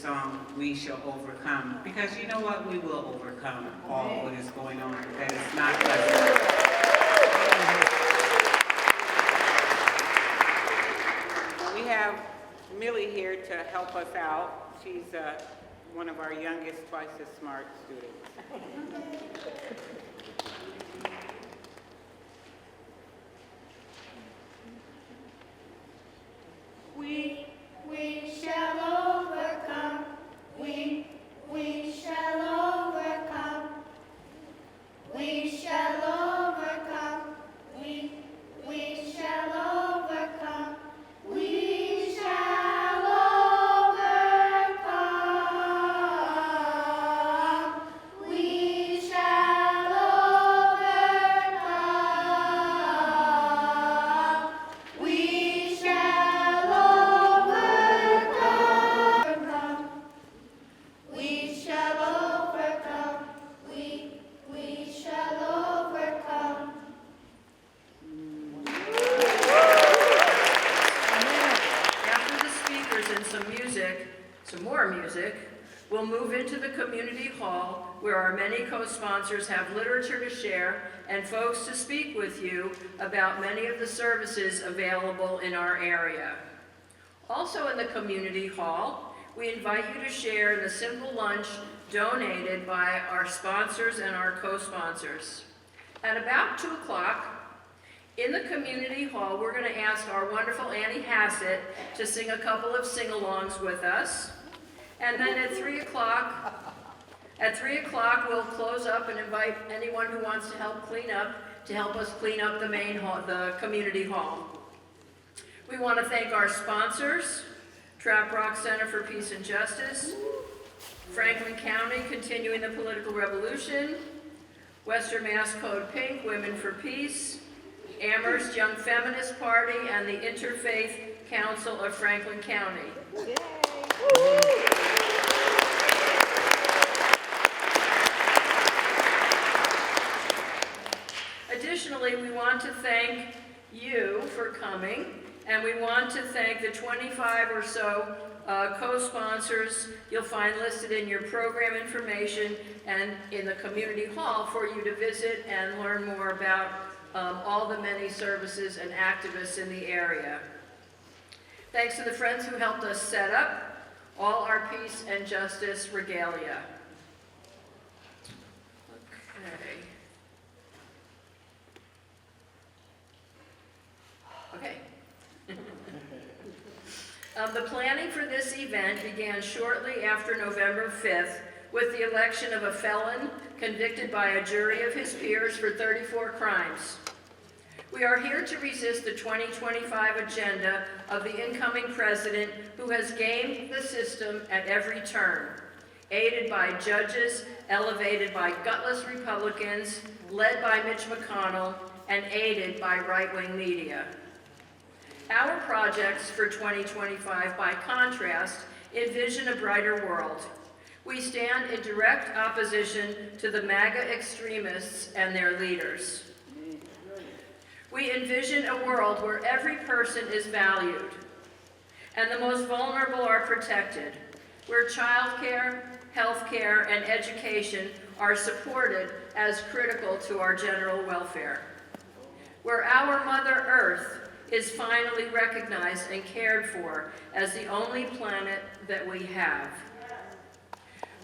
song, We Shall Overcome. Because you know what? We will overcome all what is going on. That is not pleasant. We have Millie here to help us out. She's one of our youngest, twice as smart students. We shall overcome. We shall overcome. We shall overcome. We shall overcome. We shall overcome. We shall overcome. We shall overcome. We shall overcome. We shall overcome. After the speakers and some more music, we'll move into the community hall where our many co-sponsors have literature to share and folks to speak with you about many of the services available in our area. Also in the community hall, we invite you to share in the simple lunch donated by our sponsors and our co-sponsors. At about 2 o'clock, in the community hall, we're going to ask our wonderful Annie Hassett to sing a couple of sing-alongs with us. And then at 3 o'clock, we'll close up and invite anyone who wants to help clean up to help us clean up the main hall, the community hall. We want to thank our sponsors, Traprock Center for Peace and Justice, Franklin County Continuing the Political Revolution, Western Mass Code Pink, Women for Peace, Amherst Young Feminist Party, and the Interfaith Council of Franklin County. Additionally, we want to thank you for coming, and we want to thank the 25 or so co-sponsors you'll find listed in your program information and in the community hall for you to visit and learn more about all the many services and activists in the area. Thanks to the friends who helped us set up all our peace and justice regalia. Okay. The planning for this event began shortly after November 5th with the election of a felon convicted by a jury of his peers for 34 crimes. We are here to resist the 2025 agenda of the incoming president who has gamed the system at every turn, aided by judges, elevated by gutless Republicans, led by Mitch McConnell, and aided by right-wing media. Our projects for 2025, by contrast, envision a brighter world. We stand in direct opposition to the MAGA extremists and their leaders. We envision a world where every person is valued and the most vulnerable are protected, where childcare, healthcare, and education are supported as critical to our general welfare, where our Mother Earth is finally recognized and cared for as the only planet that we have,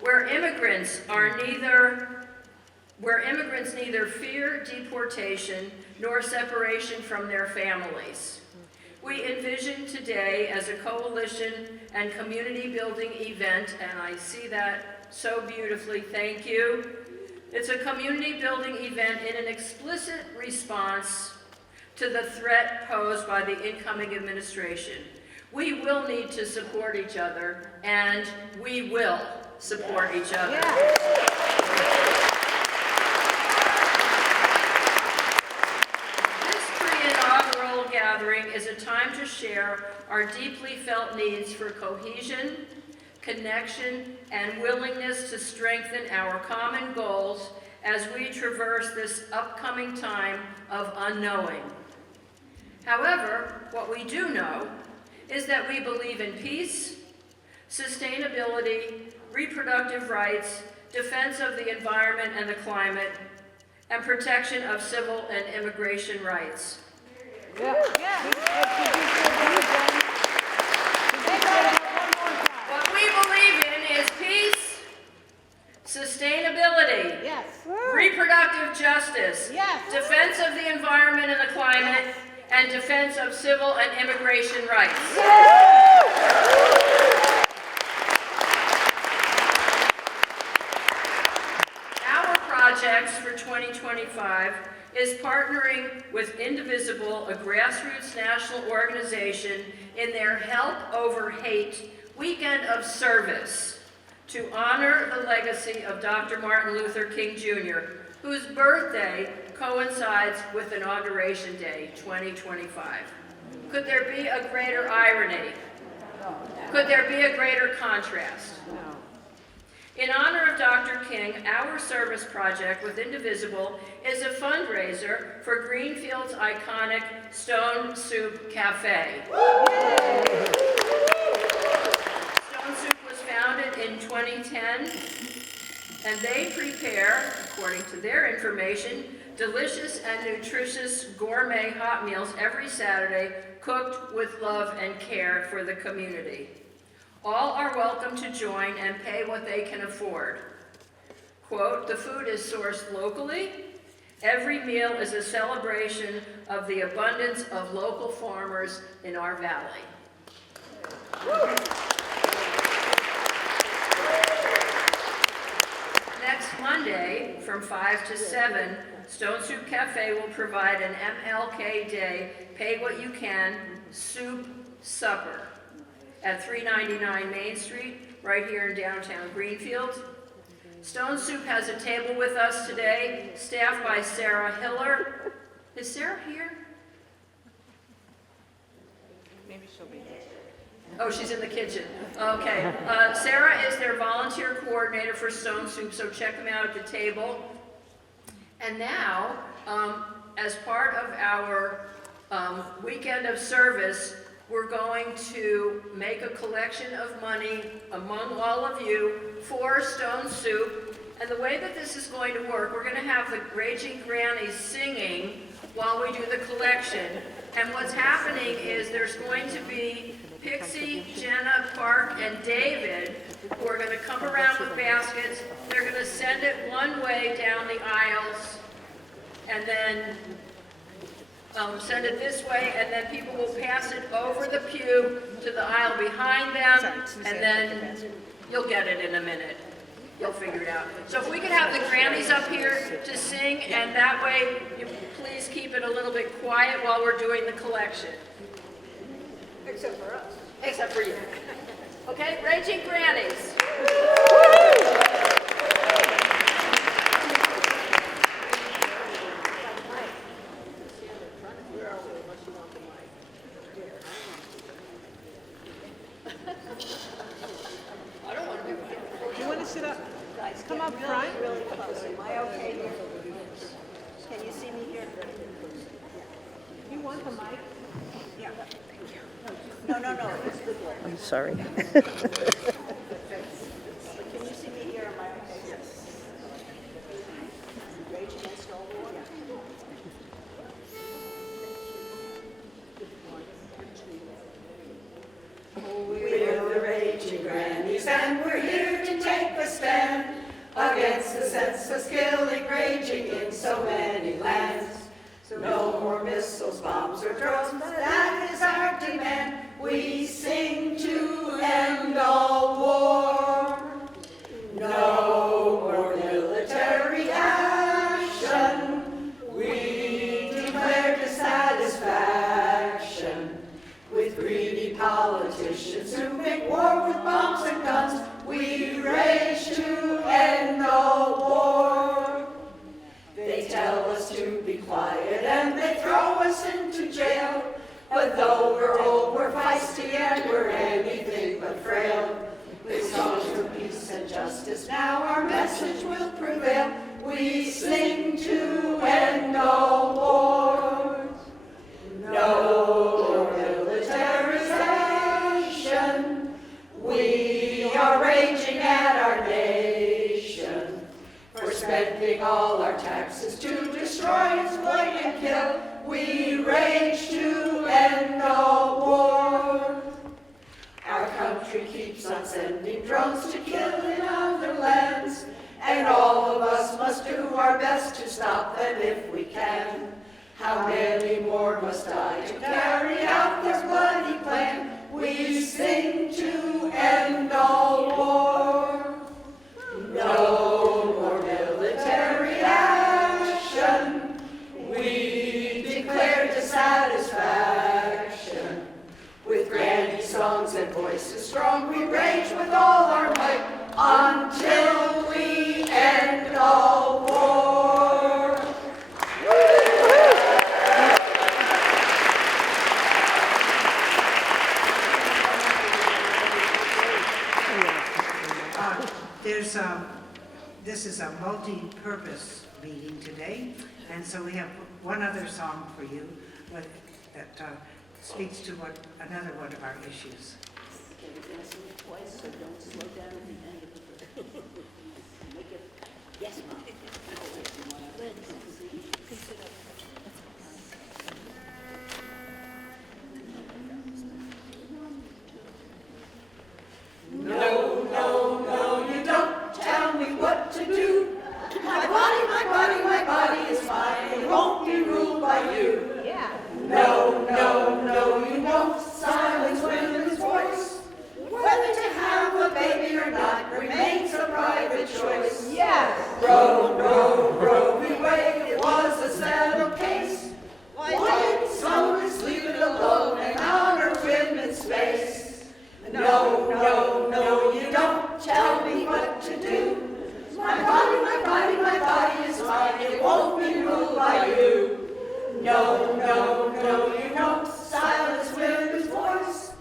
where immigrants neither fear deportation nor separation from their families. We envision today as a coalition and community building event, and I see that so beautifully, thank you. It's a community building event in an explicit response to the threat posed by the incoming administration. We will need to support each other, and we will support each other. Yeah. This pre-inaugural gathering is a time to share our deeply felt needs for cohesion, connection, and willingness to strengthen our common goals as we traverse this upcoming time of unknowing. However, what we do know is that we believe in peace, sustainability, reproductive rights, defense of the environment and the climate, and protection of civil and immigration rights. What we believe in is peace, sustainability, reproductive justice, defense of the environment and the climate, and defense of civil and immigration rights. Our projects for 2025 is partnering with Indivisible, a grassroots national organization, in their Help Over Hate Weekend of Service to honor the legacy of Dr. Martin Luther King Jr., whose birthday coincides with Inauguration Day 2025. Could there be a greater irony? Could there be a greater contrast? In honor of Dr. King, our service project with Indivisible is a fundraiser for Greenfield's iconic Stone Soup Cafe. Stone Soup was founded in 2010, and they prepare, according to their information, delicious and nutritious gourmet hot meals every Saturday, cooked with love and care for the community. All are welcome to join and pay what they can afford. Quote, the food is sourced locally. Every meal is a celebration of the abundance of local farmers in our valley. Next Monday, from 5 to 7, Stone Soup Cafe will provide an MLK Day, pay what you can, soup supper at 399 Main Street, right here in downtown Greenfield. Stone Soup has a table with us today, staffed by Sarah Hiller. Is Sarah here? Maybe she'll be here. Oh, she's in the kitchen. Okay. Sarah is their volunteer coordinator for Stone Soup, so check them out at the table. And now, as part of our weekend of service, we're going to make a collection of money among all of you for Stone Soup. And the way that this is going to work, we're going to have the Raging Grannies singing while we do the collection. And what's happening is there's going to be Pixie, Jenna, Park, and David who are going to come around with baskets. They're going to send it one way down the aisles, and then send it this way, and then people will pass it over the pew to the aisle behind them, and then you'll get it in a minute. You'll figure it out. So if we could have the grannies up here to sing, and that way, you please keep it a little bit quiet while we're doing the collection. Except for us. Except for you. Okay, Raging Grannies. You want to sit up? Come up front. Really close. Am I okay here? Can you see me here? You want the mic? Yeah. No. I'm sorry. Can you see me here? Am I okay? Yes. Rage against all war? We're the Raging Grannies, and we're here to take a stand against the senseless killing raging in so many lands. No more missiles, bombs, or drones, that is our demand. We sing to end all war. No more military action. We declare dissatisfaction with greedy politicians who make war with bombs and guns. We rage to end all war. They tell us to be quiet and they throw us into jail. But though we're old, we're feisty and we're anything but frail. With songs for peace and justice, now our message will prevail. We sing to end all wars. No more militarization. We spending all our taxes to destroy, exploit, and kill. We rage to end all war. Our country keeps on sending drones to kill in other lands, and all of us must do our best to stop them if we can. How many more must die to carry out their bloody plan? We sing to end all war. No more military action. We declare dissatisfaction. With granny songs and voices strong, we rage with all our might until we end all war. This is a multi-purpose meeting today, and so we have one other song for you that speaks to another one of our issues. Okay, we're going to sing it twice, so don't slow down at the end of the verse. Make it, yes, Mom. No, no, no, you don't tell me what to do. My body is mine. It won't be ruled by you. Yeah. No, no, no, you won't silence women's voice. Whether to have a baby or not remains a private choice. Yes. Roe v. Wade, it was a settled case. Why didn't Congress leave it alone and honor women's space? No, no, no, you don't tell me what to do. My body is mine. It won't be ruled by you. No, no, no, you won't silence women's voice.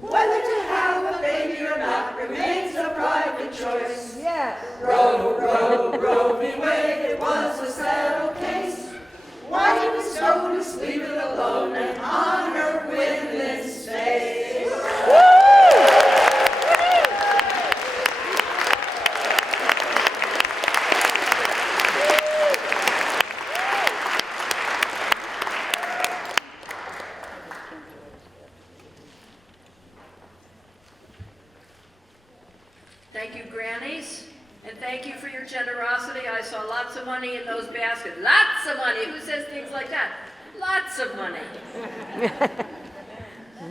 Whether to have a baby or not remains a private choice. Yes. Roe v. Wade, it was a settled case. Why didn't SCOTUS leave it alone and honor women's space? Thank you, grannies, and thank you for your generosity. I saw lots of money in those baskets. Lots of money. Who says things like that? Lots of money.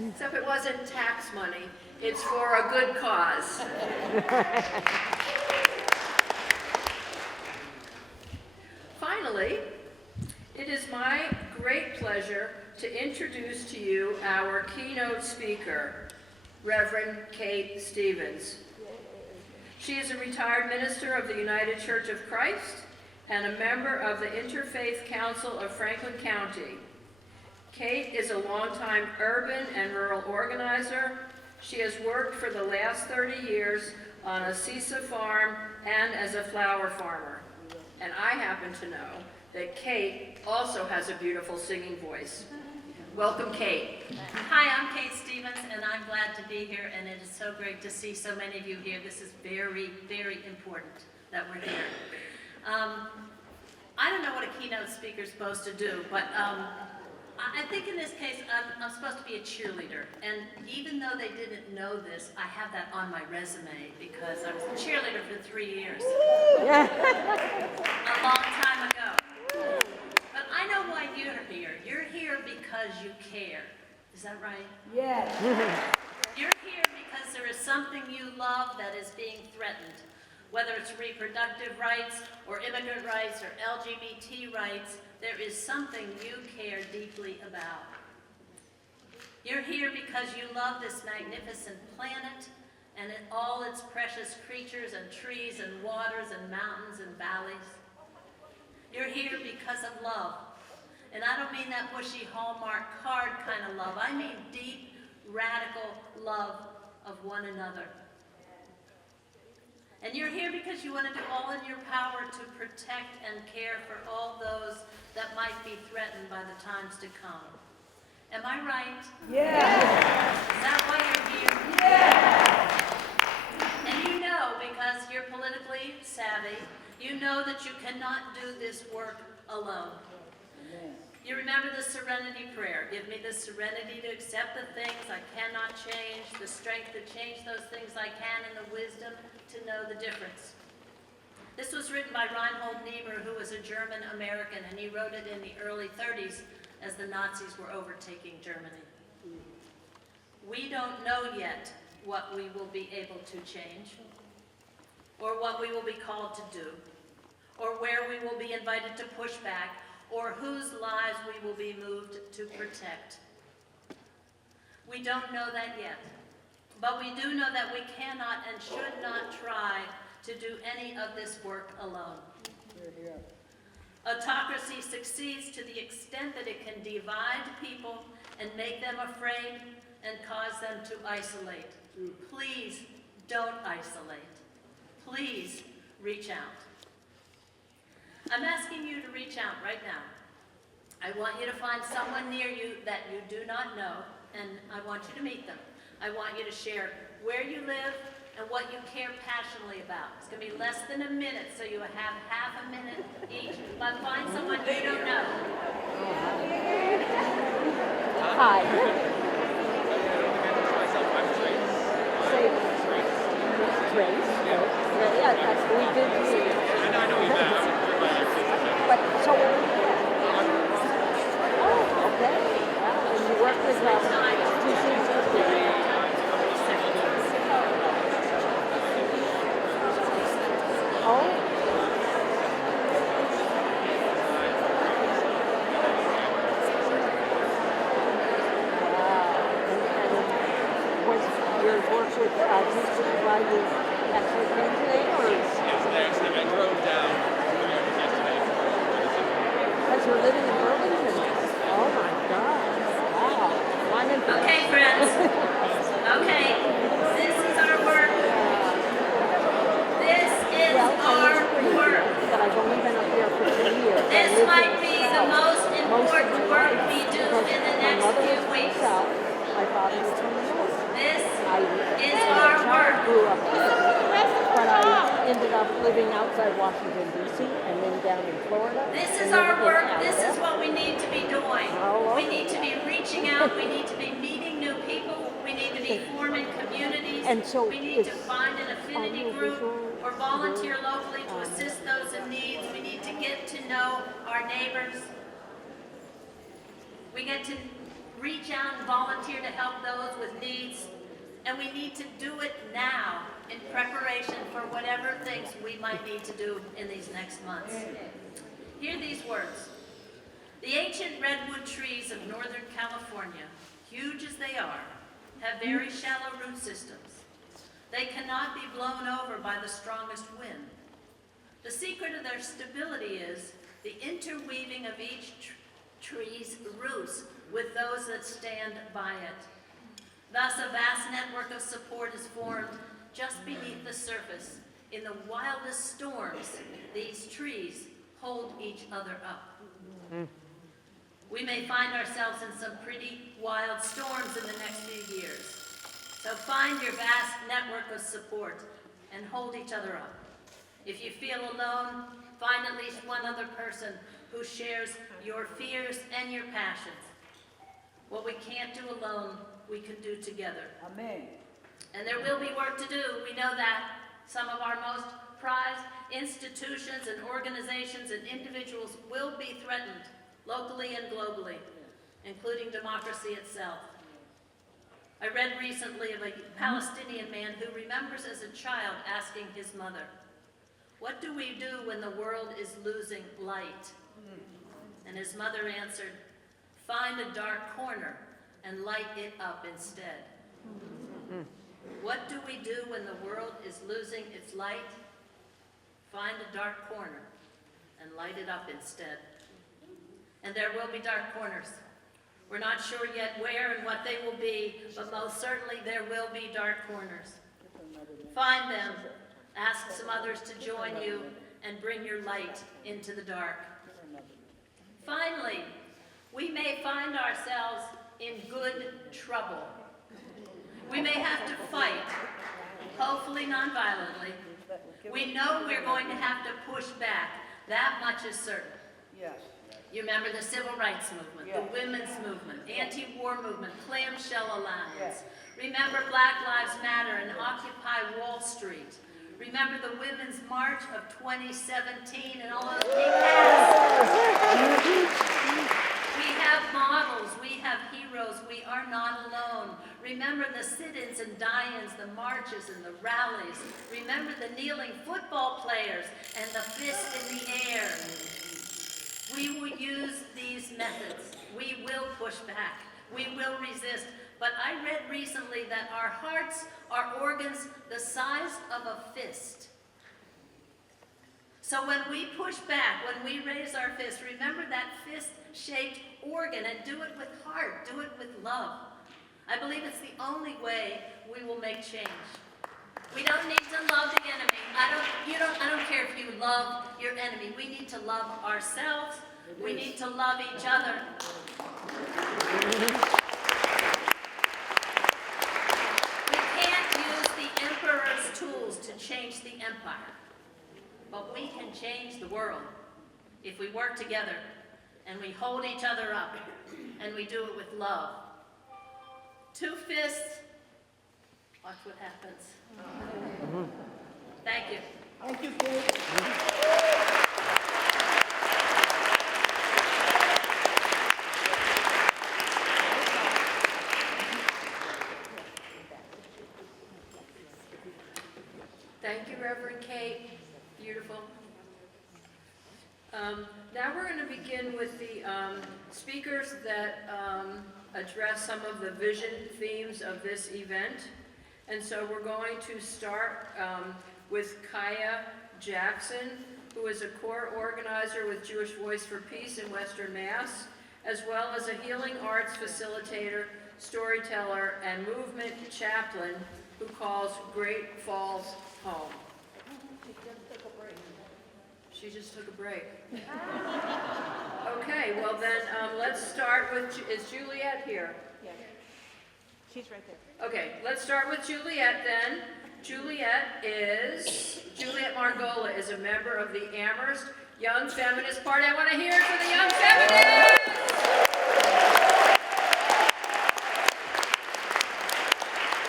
Except it wasn't tax money. It's for a good cause. Finally, it is my great pleasure to introduce to you our keynote speaker, Reverend Kate Stevens. She is a retired minister of the United Church of Christ and a member of the Interfaith Council of Franklin County. Kate is a longtime urban and rural organizer. She has worked for the last 30 years on a CISA farm and as a flower farmer. And I happen to know that Kate also has a beautiful singing voice. Welcome, Kate. Hi, I'm Kate Stevens, and I'm glad to be here, and it is so great to see so many of you here. This is very, very important that we're here. I don't know what a keynote speaker is supposed to do, but I think in this case, I'm supposed to be a cheerleader, and even though they didn't know this, I have that on my resume because I was a cheerleader for 3 years. A long time ago. But I know why you're here. You're here because you care. Is that right? Yes. You're here because there is something you love that is being threatened. Whether it's reproductive rights or immigrant rights or LGBT rights, there is something you care deeply about. You're here because you love this magnificent planet and all its precious creatures and trees and waters and mountains and valleys. You're here because of love. And I don't mean that bushy Hallmark card kind of love. I mean deep, radical love of one another. And you're here because you want to do all in your power to protect and care for all those that might be threatened by the times to come. Am I right? Yes. Is that why you're here? Yes. And you know, because you're politically savvy, you know that you cannot do this work alone. You remember the serenity prayer. Give me the serenity to accept the things I cannot change, the strength to change those things I can, and the wisdom to know the difference. This was written by Reinhold Niebuhr, who was a German American, and he wrote it in the early 30s as the Nazis were overtaking Germany. We don't know yet what we will be able to change, or what we will be called to do, or where we will be invited to push back, or whose lives we will be moved to protect. We don't know that yet, but we do know that we cannot and should not try to do any of this work alone. Autocracy succeeds to the extent that it can divide people and make them afraid and cause them to isolate. Please don't isolate. Please reach out. I'm asking you to reach out right now. I want you to find someone near you that you do not know, and I want you to meet them. I want you to share where you live and what you care passionately about. It's going to be less than a minute, so you have half a minute each, but find someone you don't know. Hi. Trace. Yeah, that's what we did. I know you have. But so what do you do? Oh, okay. Wow. And you work with Oh. Your work with Houston, why you actually came today, or? Yes, I drove down yesterday. Because you're living in Burlington. Oh my God. Wow. Well, I'm impressed. Okay, friends. Okay, this is our work. This is our work. But I've only been up here for 3 years. This might be the most important work we do in the next few weeks. My father was from the north. This is As a our child, work. grew up here, but I ended up living outside Washington, D.C., and then down in Florida. This and is then our in work. Canada. This is what we need to be doing. We need to be reaching out. We need to be meeting new people. We need to be forming communities. And so We need to it's find an affinity group audiovisual, or volunteer locally to assist those in need. We need to get to know our neighbors. We get to reach out and volunteer to help those with needs. And we need to do it now in preparation for whatever things we might need to do in these next months. Hear these words. The ancient redwood trees of Northern California, huge as they are, have very shallow root systems. They cannot be blown over by the strongest wind. The secret of their stability is the interweaving of each tree's roots with those that stand by it. Thus, a vast network of support is formed just beneath the surface. In the wildest storms, these trees hold each other up. We may find ourselves in some pretty wild storms in the next few years. So find your vast network of support and hold each other up. If you feel alone, find at least one other person who shares your fears and your passions. What we can't do alone, we can do together. Amen. And there will be work to do. We know that. Some of our most prized institutions and organizations and individuals will be threatened, locally and globally, including democracy itself. I read recently of a Palestinian man who remembers as a child asking his mother, "What do we do when the world is losing light?" And his mother answered, "Find a dark corner and light it up instead." What do we do when the world is losing its light? Find a dark corner and light it up instead. And there will be dark corners. We're not sure yet where and what they will be, but most certainly there will be dark corners. Find them, ask some others to join you, and bring your light into the dark. Finally, we may find ourselves in good trouble. We may have to fight, hopefully non-violently, We know we're going to have to push back. That much is certain. Yes. You remember the civil rights movement, Yes. the women's movement, anti-war movement, Clamshell Alliance. Yes. Remember Black Lives Matter and Occupy Wall Street. Remember the Women's March of 2017 and all those big hats. We have models, we have heroes, we are not alone. Remember the sit-ins and die-ins, the marches and the rallies. Remember the kneeling football players and the fist in the air. We will use these methods. We will push back. We will resist. But I read recently that our hearts are organs the size of a fist. So when we push back, when we raise our fist, remember that fist-shaped organ and do it with heart, do it with love. I believe it's the only way we will make change. We don't need to love the enemy. I don't care if you love your enemy. We need to love ourselves. We need to love each other. We can't use the emperor's tools to change the empire. But we can change the world if we work together and we hold each other up and we do it with love. Two fists. Watch what happens. Thank you. Thank you, Kate. Thank you, Reverend Kate. Beautiful. Now we're going to begin with the speakers that address some of the vision themes of this event. And so we're going to start with Kaya Jackson, who is a core organizer with Jewish Voice for Peace in Western Mass, as well as a healing arts facilitator, storyteller, and movement chaplain who calls Great Falls home. She just took a break. Okay, well then, let's start with, is Juliet here? Yes. She's right there. Okay, let's start with Juliet then. Juliet Margola is a member of the Amherst Young Feminist Party. I want to hear it for the Young Feminists!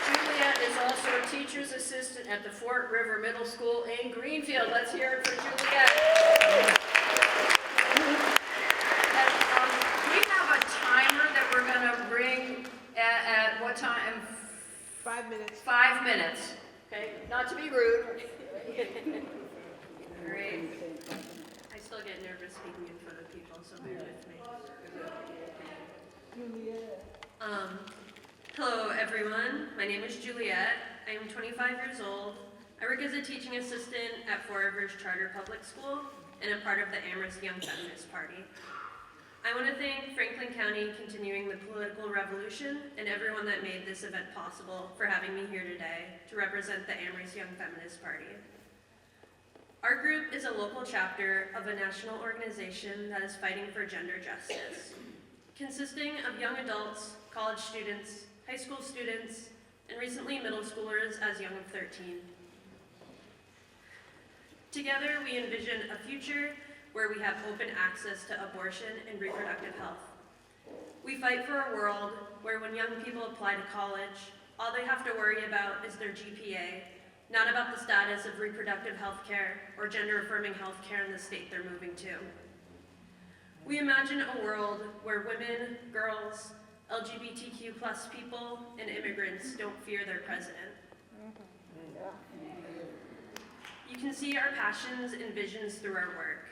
Juliet is also a teacher's assistant at the Fort River Middle School in Greenfield. Let's hear it for Juliet. And, we have a timer that we're going to bring at what time? 5 minutes. 5 minutes. Okay, not to be rude. Great. I still get nervous speaking in front of people, so bear with me. Hello, everyone. My name is Juliet. I am 25 years old. I work as a teaching assistant at Four Rivers Charter Public School and am part of the Amherst Young Feminist Party. I want to thank Franklin County Continuing the Political Revolution and everyone that made this event possible for having me here today to represent the Amherst Young Feminist Party. Our group is a local chapter of a national organization that is fighting for gender justice, consisting of young adults, college students, high school students, and recently middle schoolers as young of 13. Together, we envision a future where we have open access to abortion and reproductive health. We fight for a world where when young people apply to college, all they have to worry about is their GPA, not about the status of reproductive health care or gender-affirming health care in the state they're moving to. We imagine a world where women, girls, LGBTQ+ people, and immigrants don't fear their president. You can see our passions and visions through our work.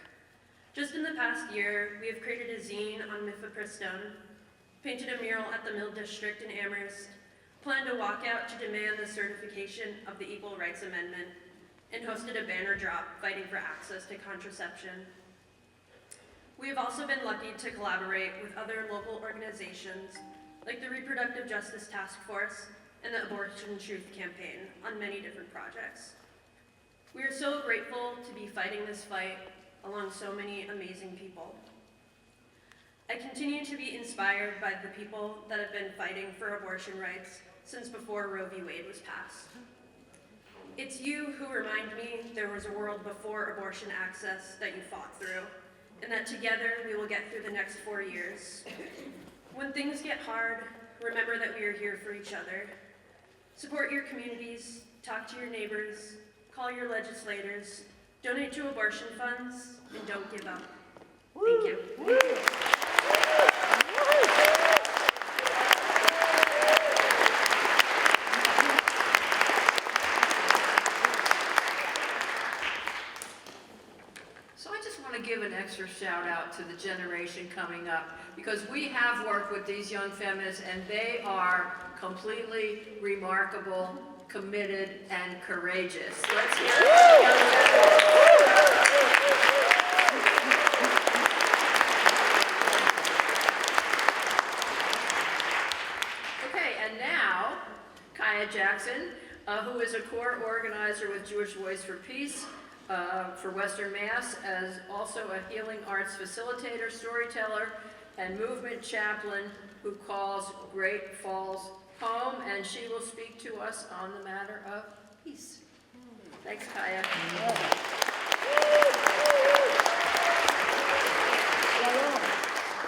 Just in the past year, we have created a zine on mifepristone, painted a mural at the Mill District in Amherst, planned a walkout to demand the certification of the Equal Rights Amendment, and hosted a banner drop fighting for access to contraception. We have also been lucky to collaborate with other local organizations like the Reproductive Justice Task Force and the Abortion Truth Campaign on many different projects. We are so grateful to be fighting this fight along so many amazing people. I continue to be inspired by the people that have been fighting for abortion rights since before Roe v. Wade was passed. It's you who remind me there was a world before abortion access that you fought through, and that together we will get through the next 4 years. When things get hard, remember that we are here for each other. Support your communities, talk to your neighbors, call your legislators, donate to abortion funds, and don't give up. Thank you. So I just want to give an extra shout out to the generation coming up, because we have worked with these young feminists and they are completely remarkable, committed, and courageous. Let's hear it for the young feminists. Okay, and now, Kaya Jackson, who is a core organizer with Jewish Voice for Peace for Western Mass, as also a healing arts facilitator, storyteller, and movement chaplain who calls Great Falls home, and she will speak to us on the matter of peace. Thanks, Kaya.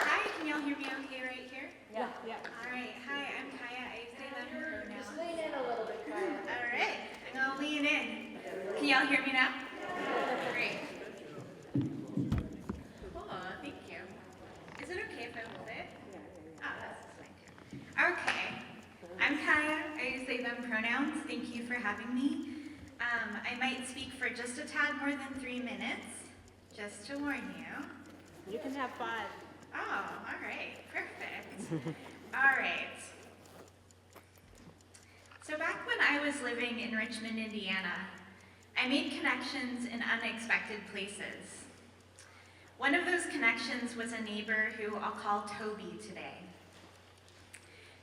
Hi, can y'all hear me okay right here? Yeah. All right, hi, I'm Kaya. I say them pronouns. Just lean in a little bit, Kaya. All right, I'm gonna lean in. Can y'all hear me now? Great. Cool, thank you. Is it okay if I hold it? Oh, this is fine too. Okay, I'm Kaya. I use they, them pronouns. Thank you for having me. I might speak for just a tad more than 3 minutes, just to warn you. You can have 5. Oh, all right, perfect. All right. So back when I was living in Richmond, Indiana, I made connections in unexpected places. One of those connections was a neighbor who I'll call Toby today.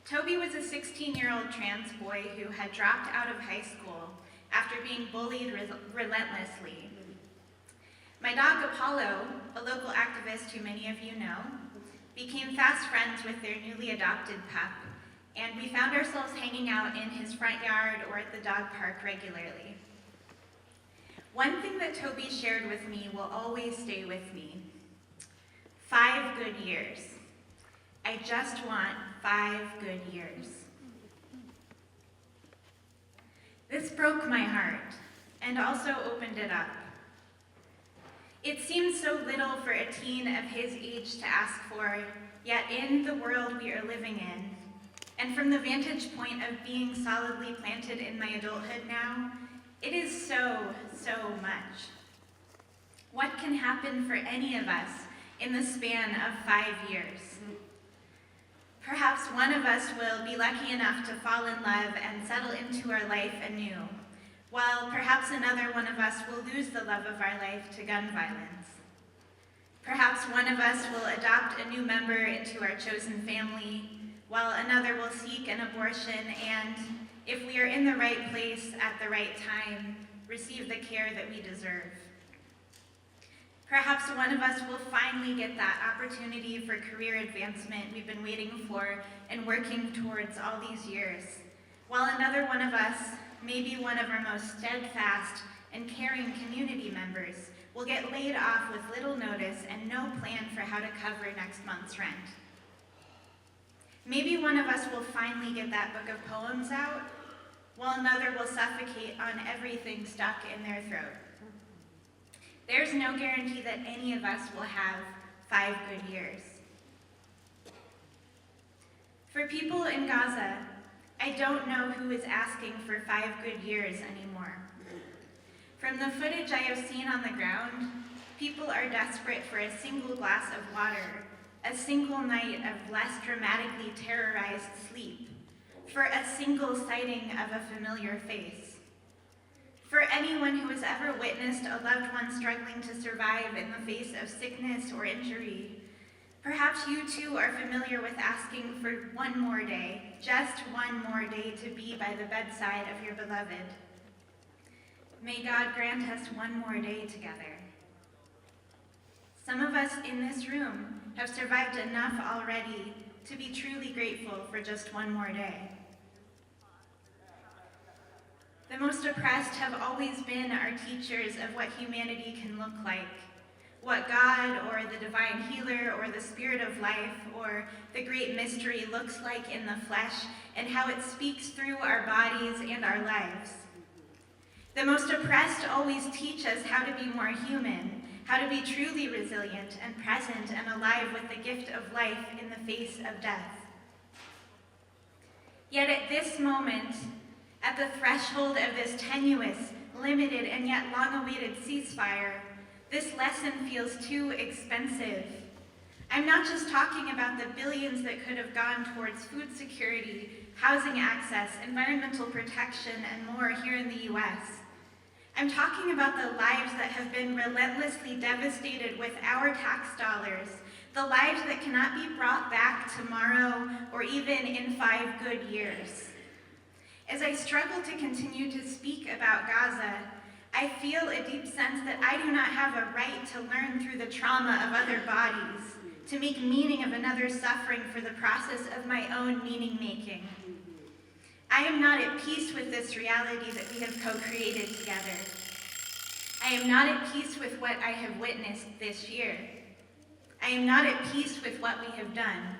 Toby was a 16-year-old trans boy who had dropped out of high school after being bullied relentlessly. My dog Apollo, a local activist who many of you know, became fast friends with their newly adopted pup, and we found ourselves hanging out in his front yard or at the dog park regularly. One thing that Toby shared with me will always stay with me. 5 good years. I just want 5 good years. This broke my heart and also opened it up. It seems so little for a teen of his age to ask for, yet in the world we are living in, and from the vantage point of being solidly planted in my adulthood now, it is so, so much. What can happen for any of us in the span of 5 years? Perhaps one of us will be lucky enough to fall in love and settle into our life anew, while perhaps another one of us will lose the love of our life to gun violence. Perhaps one of us will adopt a new member into our chosen family, while another will seek an abortion and, if we are in the right place at the right time, receive the care that we deserve. Perhaps one of us will finally get that opportunity for career advancement we've been waiting for and working towards all these years, while another one of us, maybe one of our most steadfast and caring community members, will get laid off with little notice and no plan for how to cover next month's rent. Maybe one of us will finally get that book of poems out, while another will suffocate on everything stuck in their throat. There's no guarantee that any of us will have 5 good years. For people in Gaza, I don't know who is asking for 5 good years anymore. From the footage I have seen on the ground, people are desperate for a single glass of water, a single night of less dramatically terrorized sleep, for a single sighting of a familiar face. For anyone who has ever witnessed a loved one struggling to survive in the face of sickness or injury, perhaps you too are familiar with asking for one more day, just one more day to be by the bedside of your beloved. May God grant us one more day together. Some of us in this room have survived enough already to be truly grateful for just one more day. The most oppressed have always been our teachers of what humanity can look like, what God or the divine healer or the spirit of life or the great mystery looks like in the flesh and how it speaks through our bodies and our lives. The most oppressed always teach us how to be more human, how to be truly resilient and present and alive with the gift of life in the face of death. Yet at this moment, at the threshold of this tenuous, limited, and yet long-awaited ceasefire, this lesson feels too expensive. I'm not just talking about the billions that could have gone towards food security, housing access, environmental protection, and more here in the US. I'm talking about the lives that have been relentlessly devastated with our tax dollars, the lives that cannot be brought back tomorrow or even in 5 good years. As I struggle to continue to speak about Gaza, I feel a deep sense that I do not have a right to learn through the trauma of other bodies, to make meaning of another's suffering for the process of my own meaning-making. I am not at peace with this reality that we have co-created together. I am not at peace with what I have witnessed this year. I am not at peace with what we have done.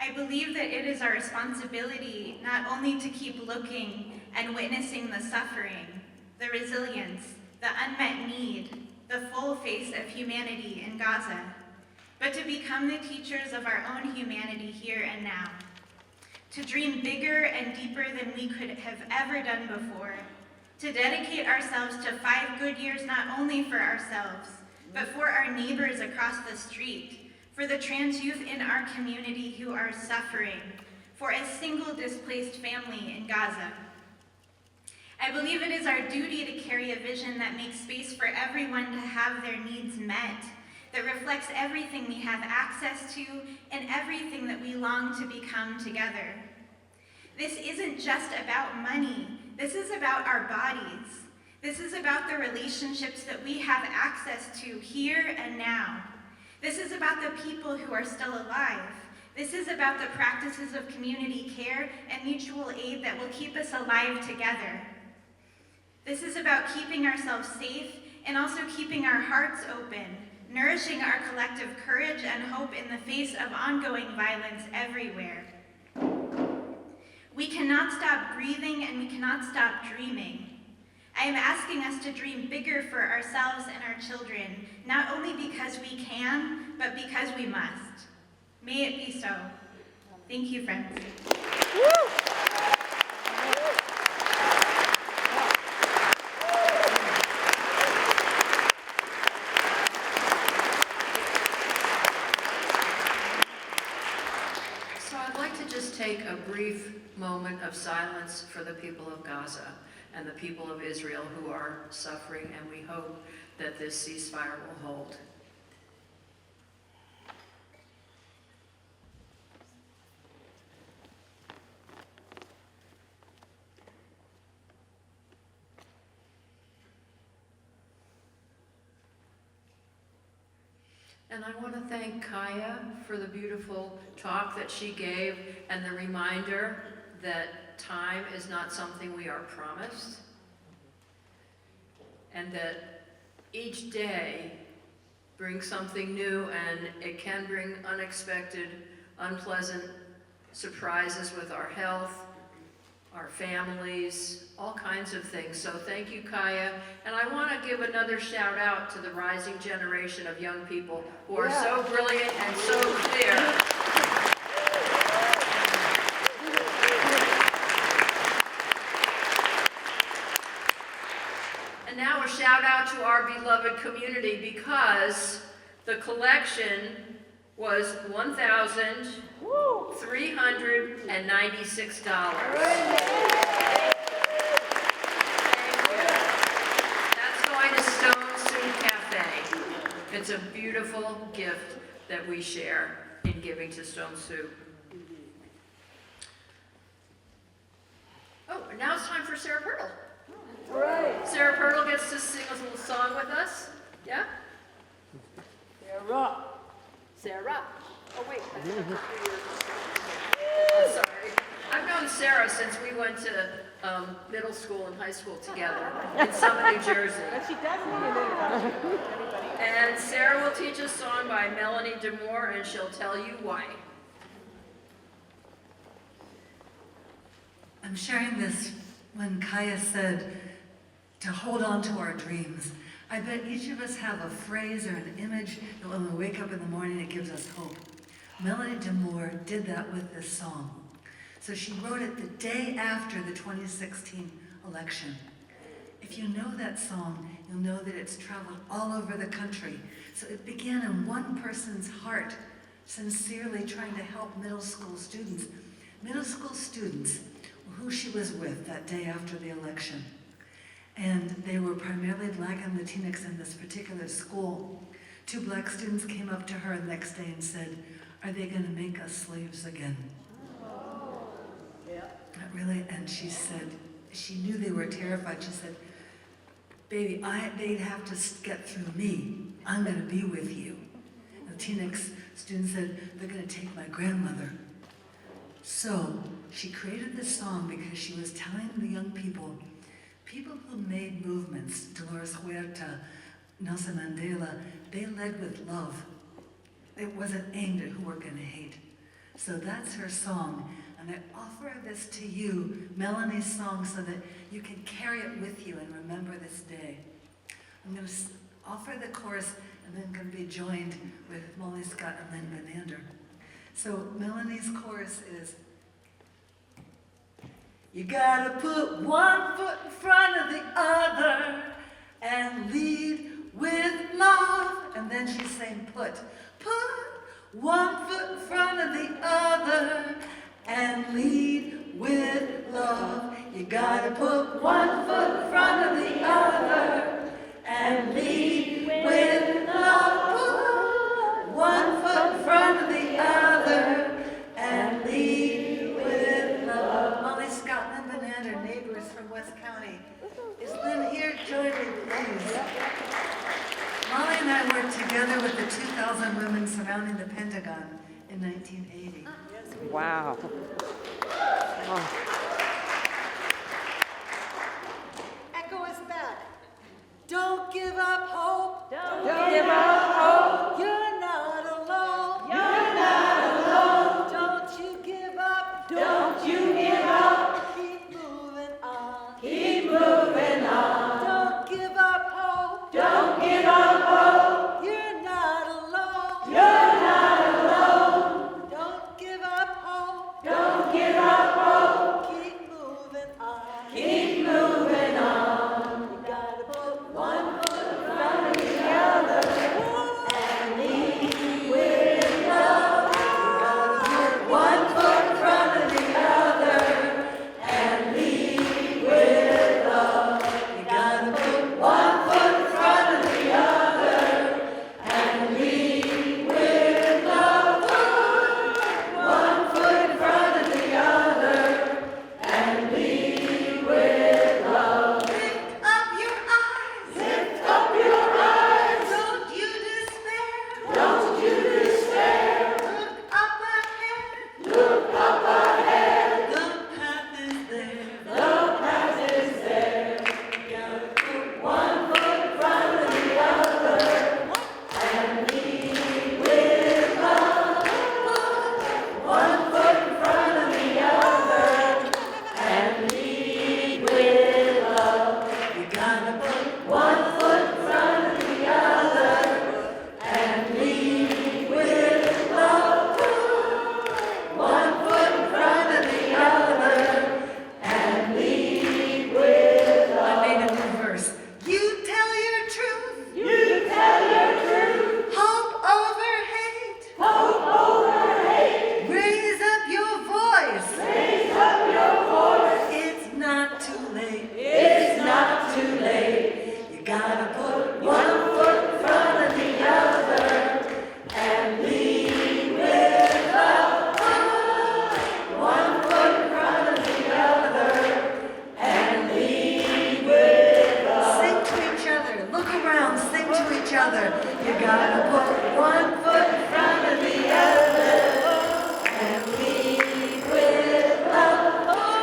I believe that it is our responsibility not only to keep looking and witnessing the suffering, the resilience, the unmet need, the full face of humanity in Gaza, but to become the teachers of our own humanity here and now, to dream bigger and deeper than we could have ever done before, to dedicate ourselves to 5 good years not only for ourselves, but for our neighbors across the street, for the trans youth in our community who are suffering, for a single displaced family in Gaza. I believe it is our duty to carry a vision that makes space for everyone to have their needs met, that reflects everything we have access to and everything that we long to become together. This isn't just about money. This is about our bodies. This is about the relationships that we have access to here and now. This is about the people who are still alive. This is about the practices of community care and mutual aid that will keep us alive together. This is about keeping ourselves safe and also keeping our hearts open, nourishing our collective courage and hope in the face of ongoing violence everywhere. We cannot stop breathing and we cannot stop dreaming. I am asking us to dream bigger for ourselves and our children, not only because we can, but because we must. May it be so. Thank you, friends. So I'd like to just take a brief moment of silence for the people of Gaza and the people of Israel who are suffering, and we hope that this ceasefire will hold. And I want to thank Kaya for the beautiful talk that she gave and the reminder that time is not something we are promised, and that each day brings something new, and it can bring unexpected, unpleasant surprises with our health, our families, all kinds of things. So thank you, Kaya. And I want to give another shout out to the rising generation of young people who are so brilliant and so clear. And now a shout out to our beloved community, because the collection was $1,396. That's going to Stone Soup Cafe. It's a beautiful gift that we share in giving to Stone Soup. Oh, and now it's time for Sarah Pirtle. Right. Sarah Pirtle gets to sing a little song with us. Yeah? Sarah. Sarah. Oh, wait. I'm sorry. I've known Sarah since we went to middle school and high school together in Summit, New Jersey. But she does need an introduction. And Sarah will teach a song by Melanie DeMore, and she'll tell you why. I'm sharing this when Kaya said to hold on to our dreams. I bet each of us have a phrase or an image that when we wake up in the morning, it gives us hope. Melanie DeMore did that with this song. So she wrote it the day after the 2016 election. If you know that song, you'll know that it's traveled all over the country. So it began in one person's heart, sincerely trying to help middle school students. Middle school students were who she was with that day after the election. And they were primarily Black and Latinx in this particular school. 2 Black students came up to her the next day and said, "Are they going to make us slaves again?" Really, and she said, she knew they were terrified. She said, "Baby, they'd have to get through me. I'm going to be with you." Latinx student said, "They're going to take my grandmother." So she created this song because she was telling the young people who made movements, Dolores Huerta, Nelson Mandela, they led with love. It wasn't aimed at who we're going to hate. So that's her song. And I offer this to you, Melanie's song, so that you can carry it with you and remember this day. I'm going to offer the chorus and then going to be joined with Molly Scott and Lynn Benander. So Melanie's chorus is, "You gotta put one foot in front of the other and lead with love." And then she's saying, put one foot in front of the other and lead with love. You gotta put one foot in front of the other and lead with love. Put one foot in front of the other and lead with love. Molly Scott, Lynn Benander, neighbors from West County. Is Lynn here? Join me, please. Molly and I worked together with the 2,000 women surrounding the Pentagon in 1980. Wow. Echo us back. Don't give up hope. Don't give up hope. You're not alone. You're not alone. Don't you give up. Don't you give up. Keep moving on. Keep moving on. Don't give up hope. Don't give up hope. You're not alone. You're not alone. Don't give up hope. Don't give up hope. Keep moving on. Keep moving on. You gotta put One foot in front of the other and lead with love. One foot in front of the other and lead with love. You gotta put one foot in front of the other and lead with love. One foot in front of the other and lead with love. Lift up your eyes. Lift up your eyes. Don't you despair. Don't you despair. Look up ahead. Look up ahead. The path is there. The path is there. Gotta put one foot in front of the other and lead with love. One foot in front of the other and lead with love. You gotta put One foot in front of the other and lead with love. One foot in front of the other and lead with love. I made a new verse. You tell your truth. You tell your truth. Hope over hate. Hope over hate. Raise up your voice. Raise up your voice. It's not too late. It's not too late. You gotta put One foot in front of the other and lead with love. One foot in front of the other and lead with love. sing to each other. Look around. Sing to each other. You gotta put One foot in front of the other and lead with love.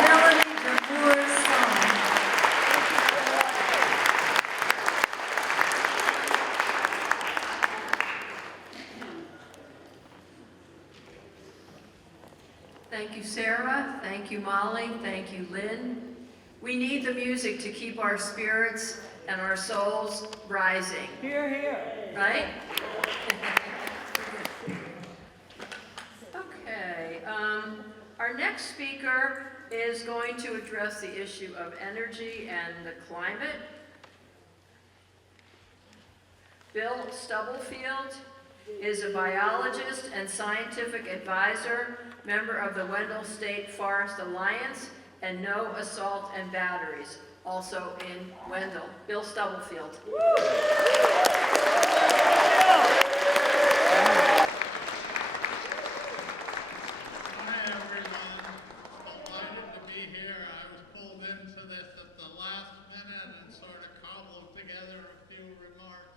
Melanie DeMoore's song. Thank you, Sarah. Thank you, Molly. Thank you, Lynn. We need the music to keep our spirits and our souls rising. Here, here. Right? Okay. Our next speaker is going to address the issue of energy and the climate. Bill Stubblefield is a biologist and scientific advisor, member of the Wendell State Forest Alliance, and No Assault and Batteries, also in Wendell. Bill Stubblefield. Hi everyone, delighted to be here. I was pulled into this at the last minute and sort of cobbled together a few remarks,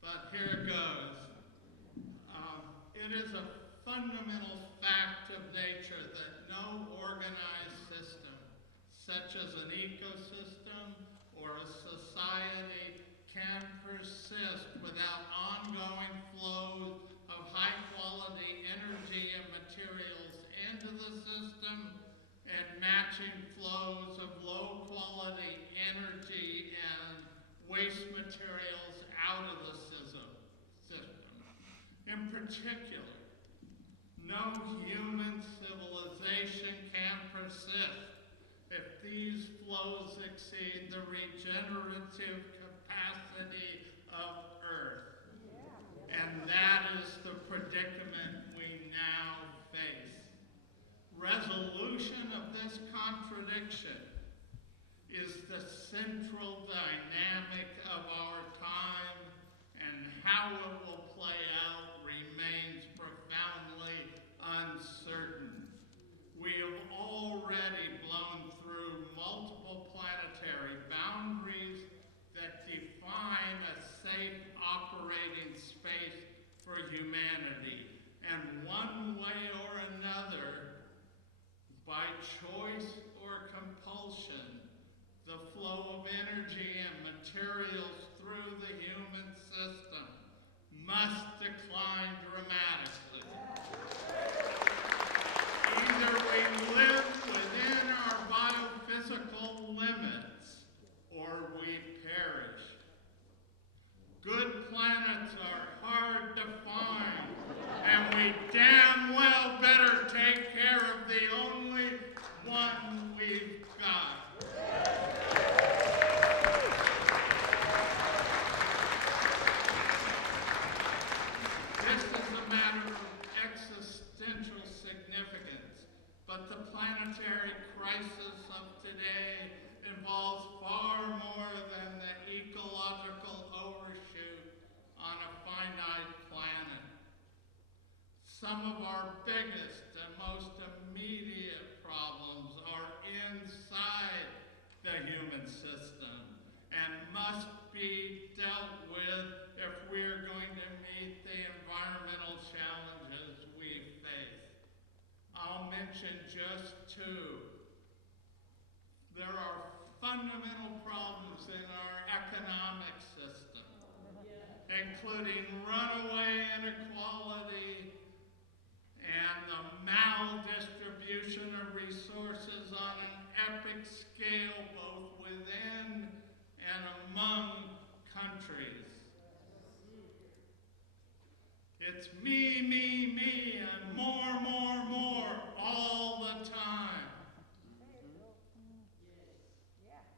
but here it goes. It is a fundamental fact of nature that no organized system, such as an ecosystem or a society, can persist without ongoing flows of high-quality energy and materials into the system and matching flows of low-quality energy and waste materials out of the system. In particular, no human civilization can persist if these flows exceed the regenerative capacity of Earth. And that is the predicament we now face. Resolution of this contradiction is the central dynamic of our time, and how it will play out remains profoundly uncertain. We have already blown through multiple planetary boundaries that define a safe operating space for humanity. And one way or another, by choice or compulsion, the flow of energy and materials through the human system must decline dramatically. Either we live within our biophysical limits or we perish. Good planets are hard to find, and we damn well better take care of the only one we've got. This is a matter of existential significance, but the planetary crisis of today involves far more than the ecological overshoot on a finite planet. Some of our biggest and most immediate problems are inside the human system and must be dealt with if we're going to meet the environmental challenges we face. I'll mention just two. There are fundamental problems in our economic system, including runaway inequality and the maldistribution of resources on an epic scale both within and among countries. It's me, and more, all the time.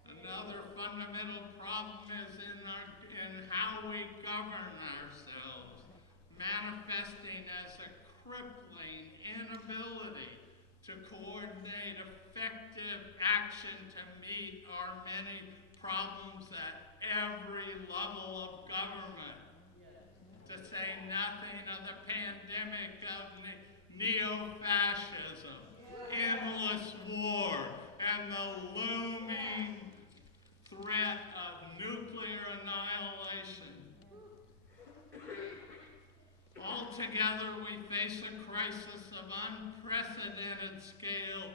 Another fundamental problem is in how we govern ourselves, manifesting as a crippling inability to coordinate effective action to meet our many problems at every level of government. To say nothing of the pandemic of neo-fascism, endless war, and the looming threat of nuclear annihilation. Altogether, we face a crisis of unprecedented scale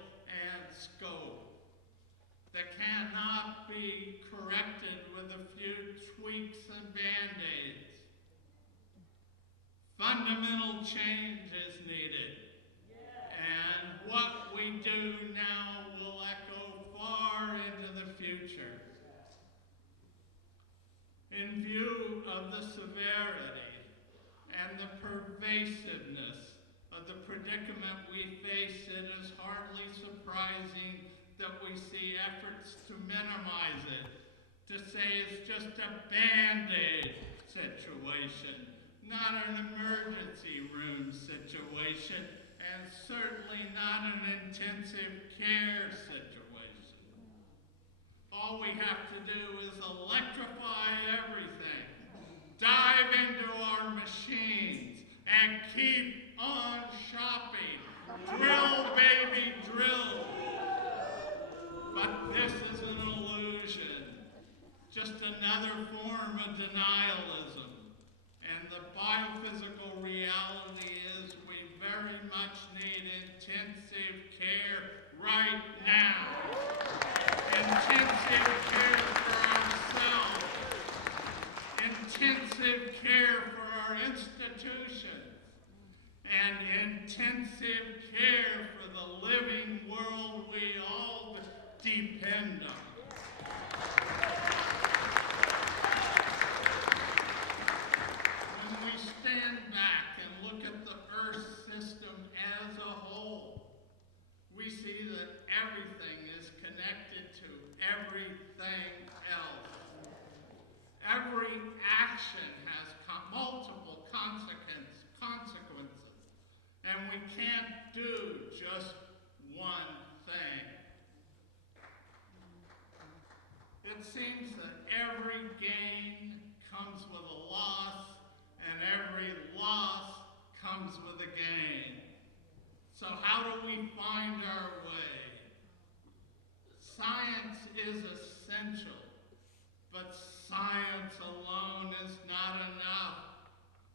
not be corrected with a few tweaks and band-aids. Fundamental change is needed. And what we do now will echo far into the future. In view of the severity and the pervasiveness of the predicament we face, it is hardly surprising that we see efforts to minimize it, to say it's just a Band-Aid situation, not an emergency room situation, and certainly not an intensive care situation. All we have to do is electrify everything, dive into our machines, and keep on shopping. Drill, baby, drill. But this is an illusion, just another form of denialism. And the biophysical reality is we very much need intensive care right now. Intensive care for ourselves. Intensive care for our institutions. And intensive care for the living world we all depend on. When we stand back and look at the Earth system as a whole, we see that everything is connected to everything else. Every action has multiple consequences, and we can't do just one thing. It seems that every gain comes with a loss, and every loss comes with a gain. So how do we find our way? Science is essential, but science alone is not enough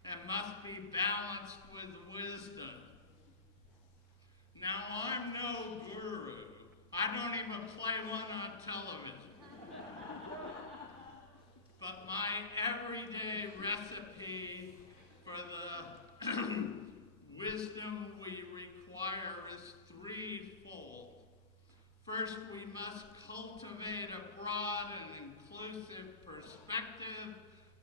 and must be balanced with wisdom. Now, I'm no guru. I don't even play one on television. But my everyday recipe for the wisdom we require is threefold. First, we must cultivate a broad and inclusive perspective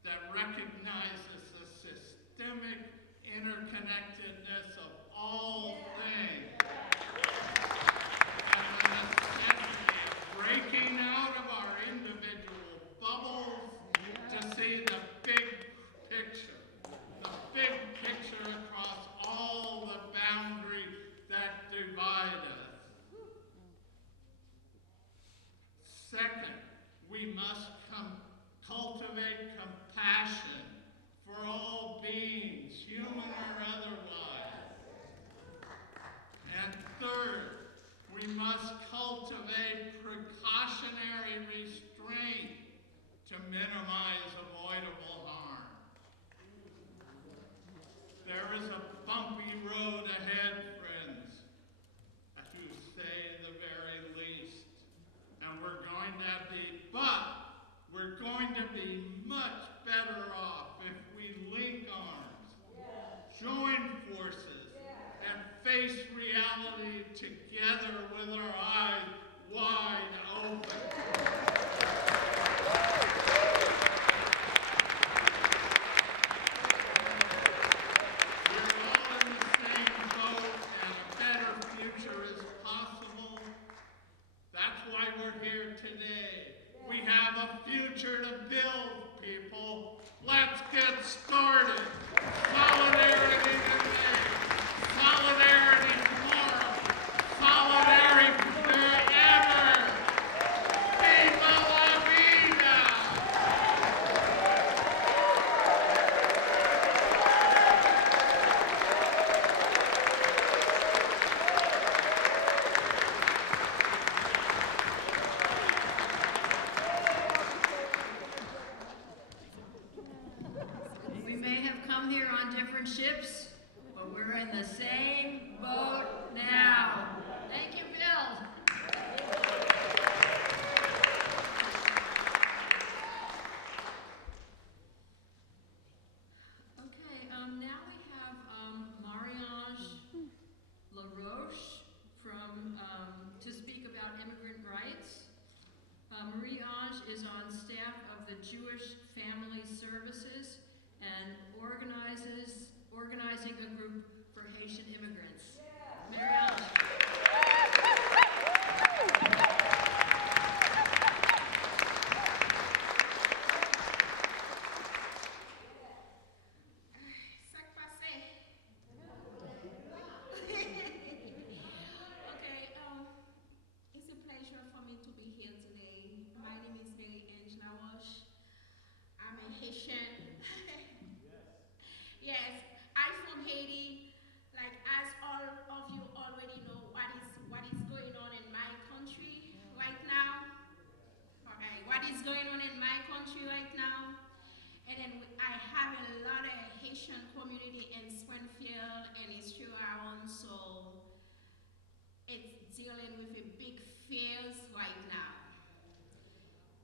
that recognizes the systemic interconnectedness of all things and the necessity of breaking out of our individual bubbles to see the big picture across all the boundaries that divide us. Second, we must cultivate compassion for all beings, human or otherwise. And third, we must cultivate precautionary restraint to minimize avoidable harm. There is a bumpy road ahead, friends, to say the very least. And we're going to be much better off if we link arms, join forces, and face reality together with our eyes wide open. We're all in the same boat, and a better future is possible. That's why we're here today. We have a future to build, people. Let's get started. Solidarity today. Solidarity tomorrow. Solidarity forever. Viva la vida! We may have come here on Marie-Ange is on staff of the Jewish Family Services and organizing a group for Haitian immigrants. Marie-Ange. Okay, it's a pleasure for me to be here today. My name is Marie-Ange Nawash. I'm a Haitian. Yes, I'm from Haiti. Like as all of you already know, what is going on in my country right now. Okay, what is going on in my country right now? And then I have a lot of Haitian community in Springfield and it's around, so it's dealing with a big fears right now.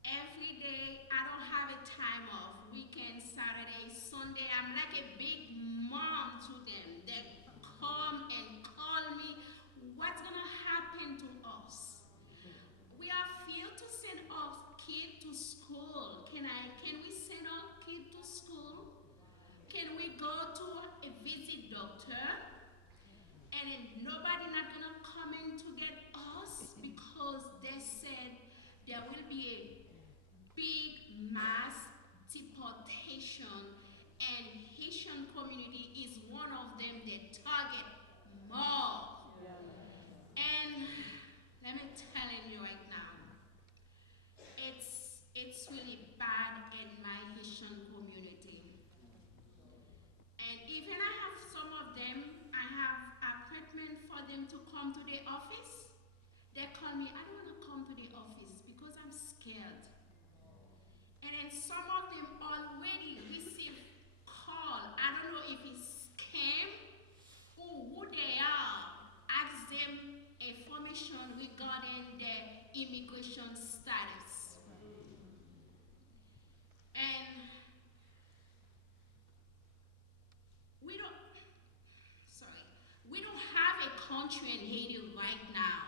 Every day, I don't have a time off. Weekend, Saturday, Sunday, I'm like a big mom to them. They come and call me, what's gonna happen to us? We are feared to send our kid to school. Can we send our kid to school? Can we go to a visit doctor? And then nobody not gonna come in to get us because they said there will be a big mass deportation and Haitian community is one of them they target more. And let me tell you right now, it's really bad in my Haitian community. And even I have some of them, I have appointment for them to come to the office. They call me, I don't want to come to the office because I'm scared. And then some of them already receive call. I don't know if it's scam or who they are. Ask them information regarding their immigration status. And we don't have a country in Haiti right now.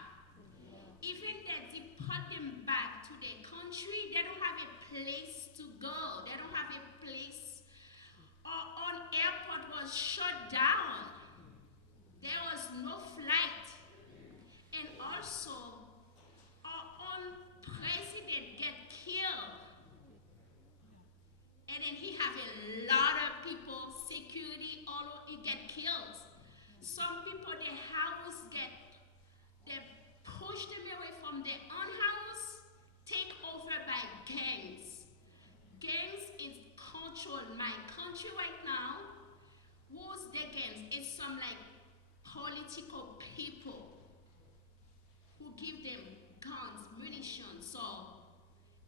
Even they deport them back to their country, they don't have a place to go. They don't have a place. Our airport was shut down. There was no flight. And also, our own president get killed. And then he have a lot of people, security, all he get killed. Some people, their house they push them away from their own house, take over by gangs. Gangs is control my country right now. Who's the gangs? It's some like political people who give them guns, munitions. So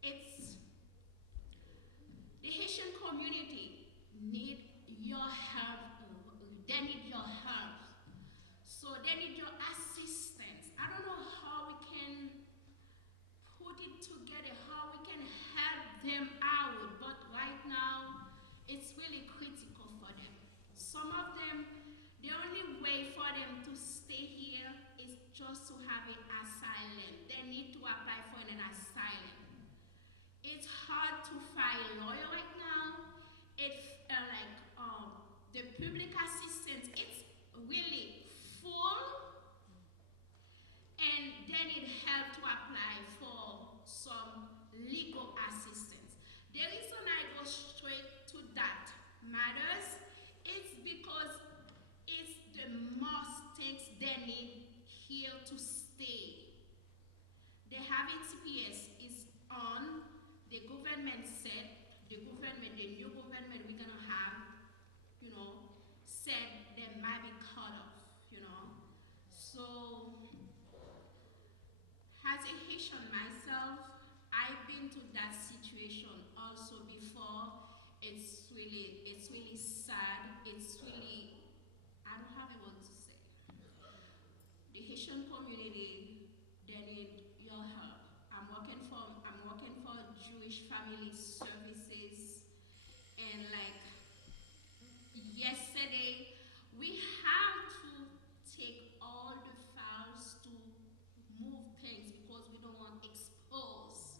it's the Haitian community need your help. They need your help. So they need your assistance. I don't know how we can put it together, how we can help them out, but right now it's really critical for them. Some of them, the only way for them to stay here is just to have an asylum. They need to apply for an asylum. It's hard to find a lawyer right now. It's the public assistance, it's really full, and they need help to apply for some legal assistance. The reason I go straight to that matters, it's because it's the most things they need here to stay. They have a TPS is on. The government said, the new government we're gonna have, said they might be cut off, So, as a Haitian myself, I've been to that situation also before. It's really sad. It's really, I don't have a word to say. The Haitian community, they need your help. I'm working for Jewish Family Services, and like yesterday, we have to take all the files to move things because we don't want to expose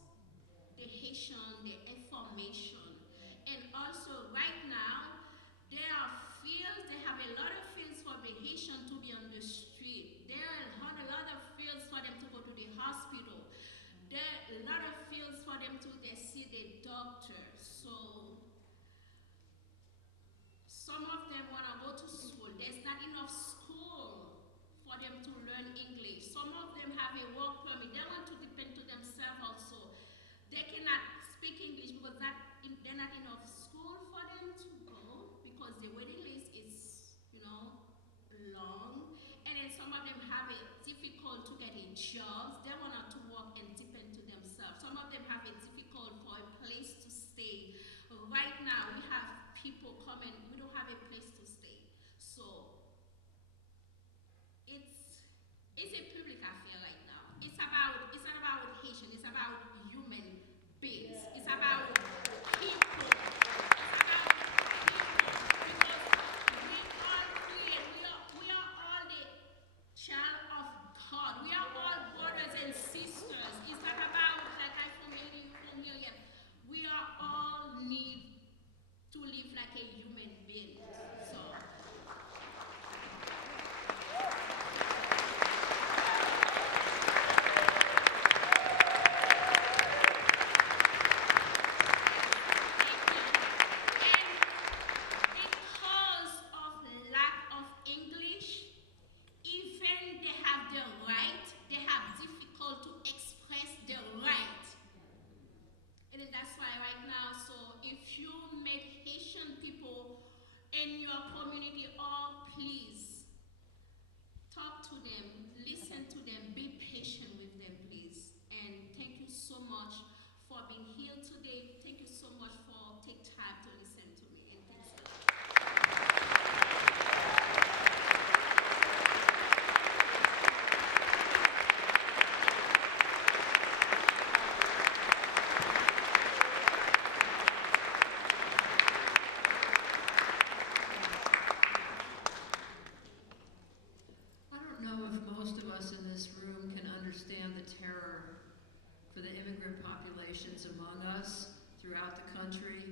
for the immigrant populations among us throughout the country.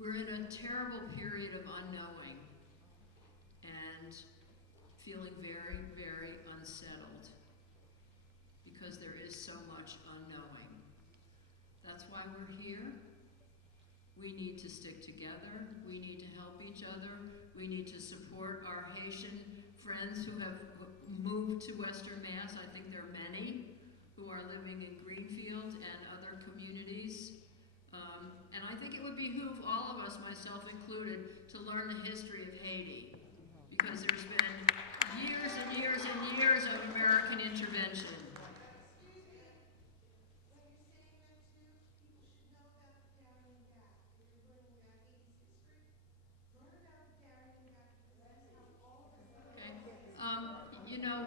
We're in a terrible period of unknowing and feeling very, very unsettled because there is so much unknowing. That's why we're here. We need to stick together. We need to help each other. We need to support our Haitian friends who have moved to Western Mass. I think there are many who are living in Greenfield and other communities. And I think it would behoove all of us, myself included, to learn the history of Haiti, because there's been years and years and years of American intervention. You know,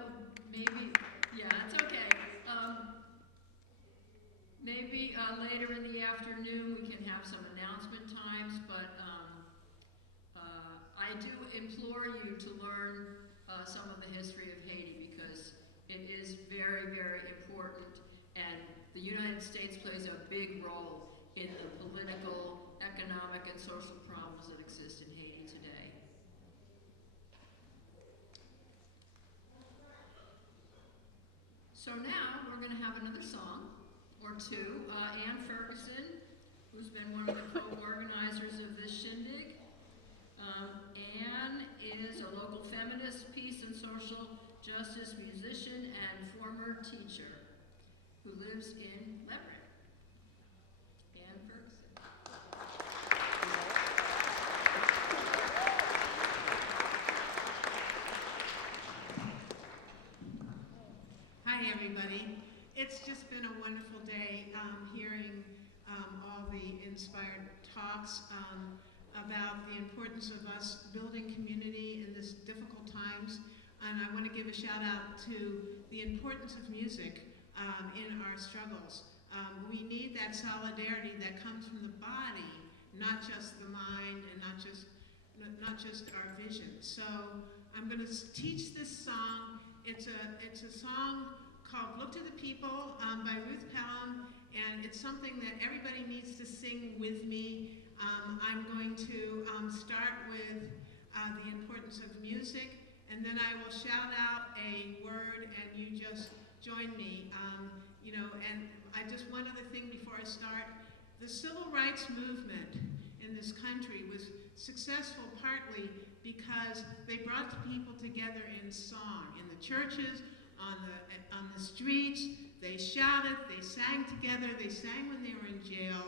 maybe, yeah, it's okay. Maybe later in the afternoon we can have some announcement times, but I do implore you to learn some of the history of Haiti, because it is very, very important, and the United States plays a big role in the political, economic, and social problems that exist in Haiti today. So now we're going to have another song or two. Ann Ferguson, who's been one of the co-organizers of this shindig. Ann is a local feminist, peace and social justice musician and former teacher who lives in Lebanon. Ann Ferguson. Hi, everybody. It's just been a wonderful day hearing all the inspired talks about the importance of us building community in this difficult times. And I want to give a shout out to the importance of music in our struggles. We need that solidarity that comes from the body, not just the mind and not just our vision. So I'm going to teach this song. It's a song called Look to the People by Ruth Pelham, and it's something that everybody needs to sing with me. I'm going to start with the importance of music, and then I will shout out a word and you just join me. And one other thing before I start. The civil rights movement in this country was successful partly because they brought the people together in song, in the churches, on the streets. They shouted, they sang together, they sang when they were in jail.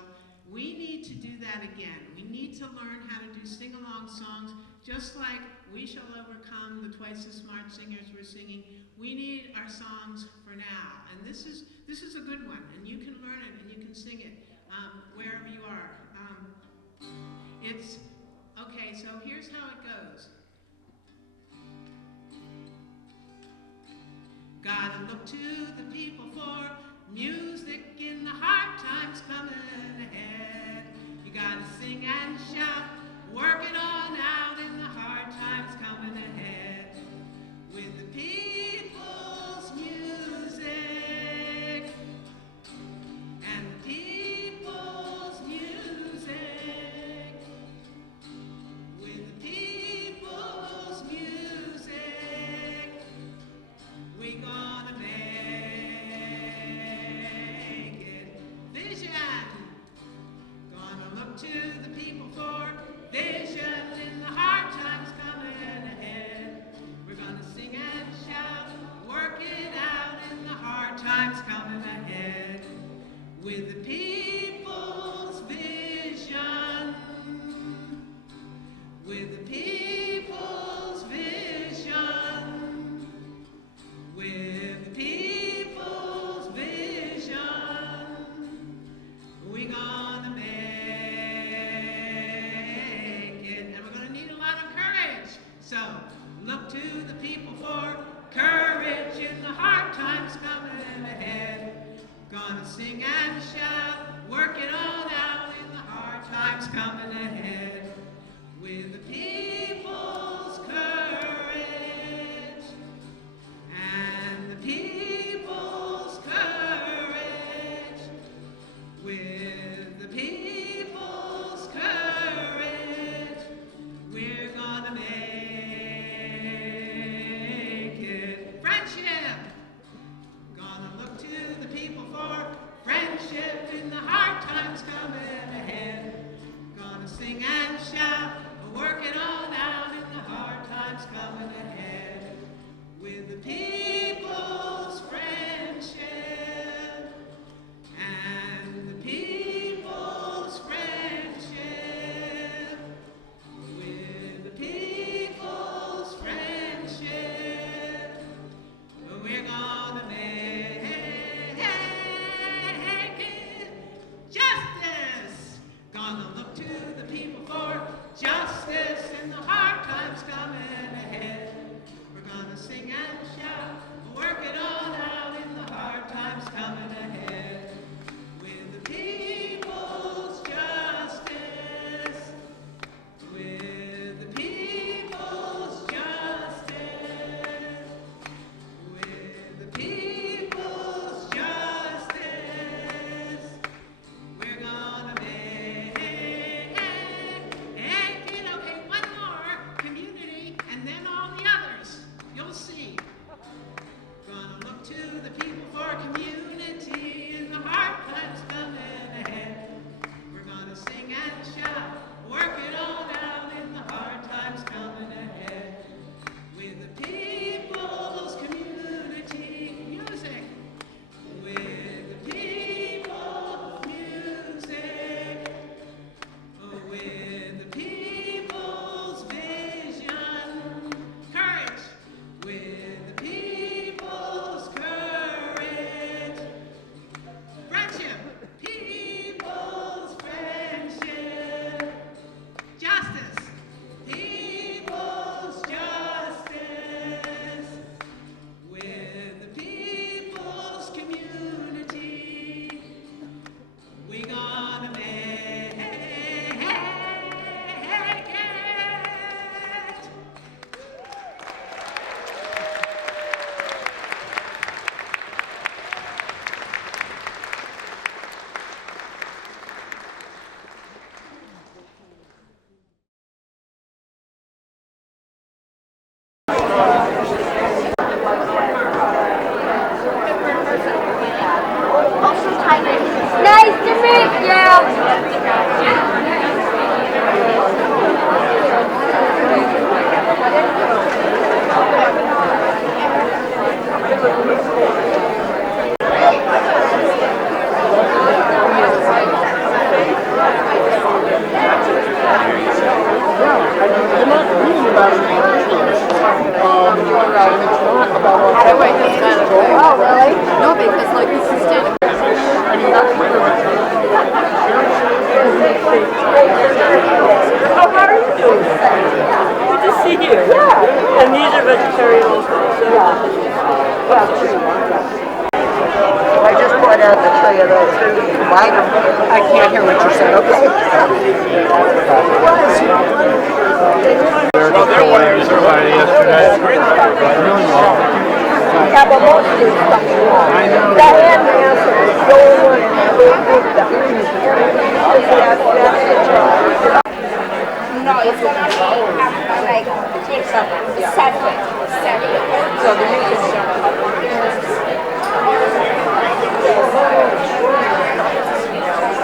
We need to do that again. We need to learn how to do sing-along songs, just like We Shall Overcome, the Twice as Smart Singers were singing. We need our songs for now. And this is a good one, and you can learn it and you can sing it wherever you are. Okay, so here's how it goes. Gotta look to the people for music in the hard times coming ahead. You gotta sing and shout, work it on out in the hard times coming ahead. With the people's music and the people's music. With the people's music, we gonna make it. Vision, gonna look to the people for vision in the hard times coming ahead. We're gonna sing and shout, people for friendship in the hard times coming ahead. Gonna sing and shout, work it on out in the hard times coming ahead. With the people's friendship and the people's friendship. With the people's friendship, we're gonna make it justice. Gonna look to the people for justice in the hard times coming ahead. We're gonna sing and shout, work it on out in the hard times coming ahead. With the people's justice. With the people's justice. With the people's justice. We're gonna make it okay. One more, community, and then all the others. You'll see. Gonna look to the people for community in the hard times coming ahead. We're gonna sing and shout, work it on out in the hard times coming ahead. With the people's community music. With the people's music. With the people's vision. Courage. With the people's courage. Friendship. People's friendship. Justice. People's justice. With the people's community. We gonna make it. Nice to meet you. Oh, really? No, because like this is standing. How are you doing? Good to see you. Yeah. And these are vegetarian also. Yeah. I just brought out the tray of those. I can't hear what you said. Okay. Well, their wife survived yesterday. Yeah, but most of this stuff is wrong. I know. Diane Manson is so one who did that. No, it's gonna be like separate. So the new is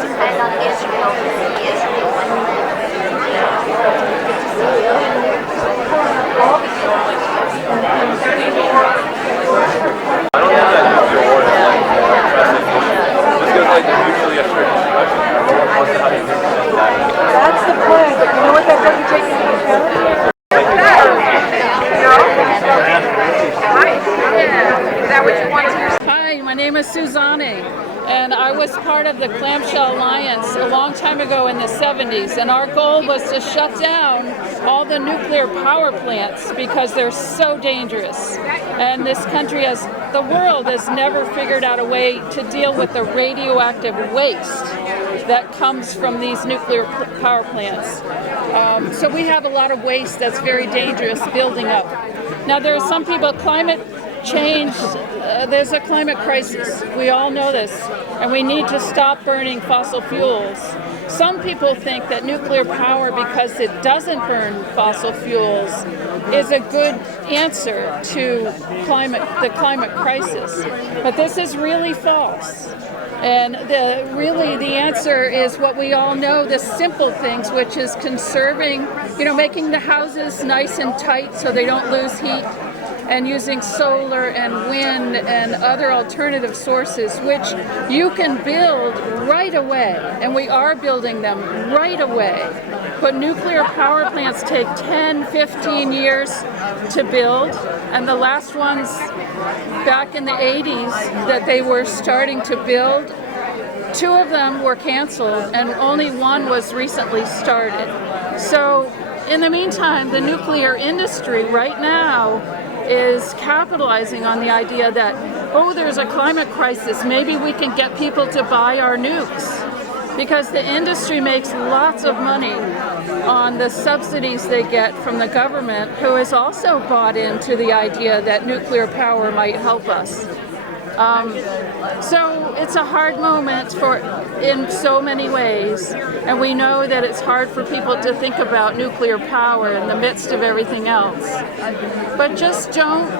depends on Israel. That's the plan, but you know what that doesn't take into account? Hi, my name is Suzanne, and I was part of the Clamshell Alliance a long time ago in the 70s, and our goal was to shut down all the nuclear power plants because they're so dangerous. And this country the world has never figured out a way to deal with the radioactive waste that comes from these nuclear power plants. So we have a lot of waste that's very dangerous building up. Now there are some people, climate change, there's a climate crisis. We all know this, and we need to stop burning fossil fuels. Some people think that nuclear power, because it doesn't burn fossil fuels, is a good answer to the climate crisis. But this is really false. And really the answer is what we all know, the simple things, which is conserving, making the houses nice and tight so they don't lose heat, and using solar and wind and other alternative sources, which you can build right away, and we are building them right away. But nuclear power plants take 10, 15 years to build, and the last ones back in the 80s that they were starting to build, 2 of them were canceled and only 1 was recently started. So in the meantime, the nuclear industry right now is capitalizing on the idea that, there's a climate crisis, maybe we can get people to buy our nukes. Because the industry makes lots of money on the subsidies they get from the government, who has also bought into the idea that nuclear power might help us. So it's a hard moment in so many ways, and we know that it's hard for people to think about nuclear power in the midst of everything else. But just don't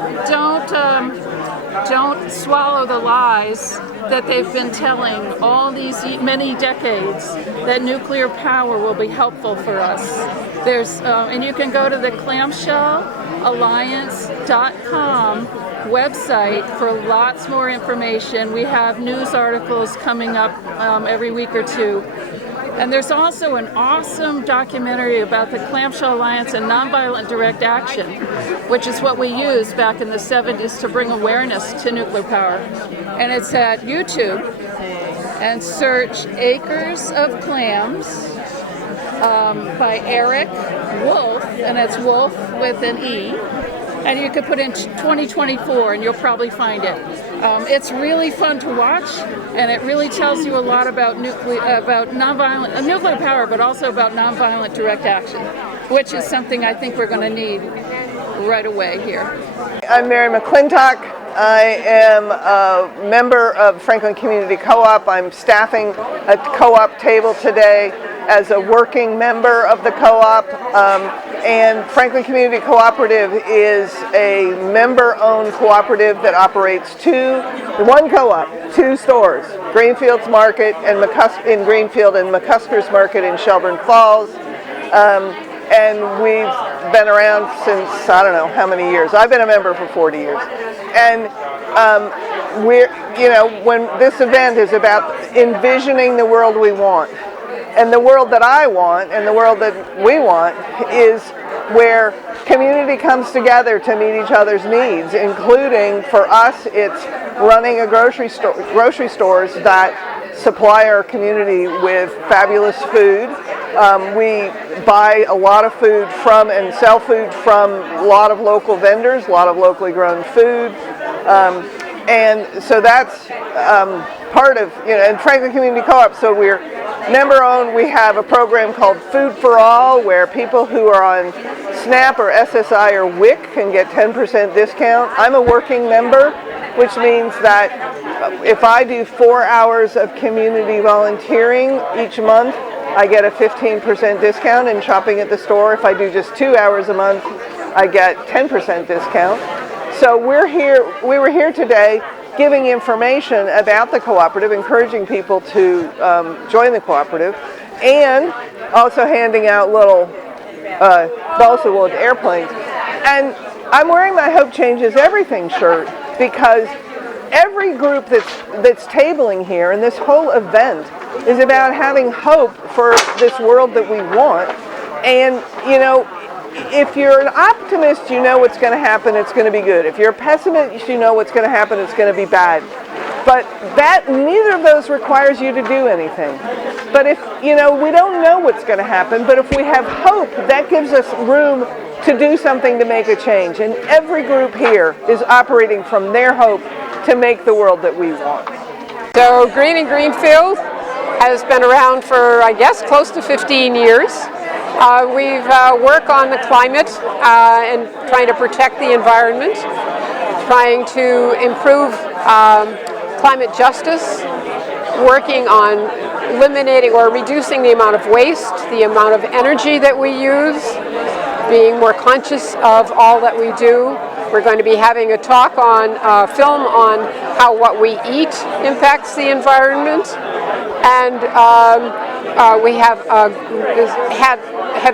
swallow the lies that they've been telling all these many decades that nuclear power will be helpful for us. And you can go to the clamshellalliance.com website for lots more information. We have news articles coming up every week or 2. And there's also an awesome documentary about the Clamshell Alliance and Nonviolent Direct Action, which is what we used back in the 70s to bring awareness to nuclear power. And it's at YouTube, and search Acres of Clams by Eric Wolf, and it's Wolf with an E. And you could put in 2024 and you'll probably find it. It's really fun to watch, and it really tells you a lot about nuclear power, but also about nonviolent direct action, which is something I think we're going to need right away here. I'm Mary McClintock. I am a member of Franklin Community Co-op. I'm staffing a co-op table today as a working member of the co-op. And Franklin Community Cooperative is a member-owned cooperative that operates one co-op, 2 stores, Greenfield's Market in Greenfield and McCusker's Market in Shelburne Falls. And we've been around since, I don't know how many years. I've been a member for 40 years. And when this event is about envisioning the world we want, and the world that I want and the world that we want is where community comes together to meet each other's needs, including, for us, it's running a grocery stores that supply our community with fabulous food. We buy a lot of food from and sell food from a lot of local vendors, a lot of locally grown food. And so that's part of, and Franklin Community Co-op, so we're member-owned. We have a program called Food for All, where people who are on SNAP or SSI or WIC can get 10% discount. I'm a working member, which means that if I do 4 hours of community volunteering each month, I get a 15% discount in shopping at the store. If I do just 2 hours a month, I get 10% discount. So we were here today giving information about the cooperative, encouraging people to join the cooperative, and also handing out little balsa wood airplanes. And I'm wearing my Hope Changes Everything shirt because every group that's tabling here, and this whole event is about having hope for this world that we want. And if you're an optimist, you know what's going to happen, it's going to be good. If you're a pessimist, you know what's going to happen, it's going to be bad. But neither of those requires you to do anything. But if, we don't know what's going to happen, but if we have hope, that gives us room to do something to make a change. And every group here is operating from their hope to make the world that we want. So Green and Greenfield has been around for, I guess, close to 15 years. We've worked on the climate and trying to protect the environment, trying to improve climate justice, working on eliminating or reducing the amount of waste, the amount of energy that we use, being more conscious of all that we do. We're going to be having a talk on film on how what we eat impacts the environment, and we have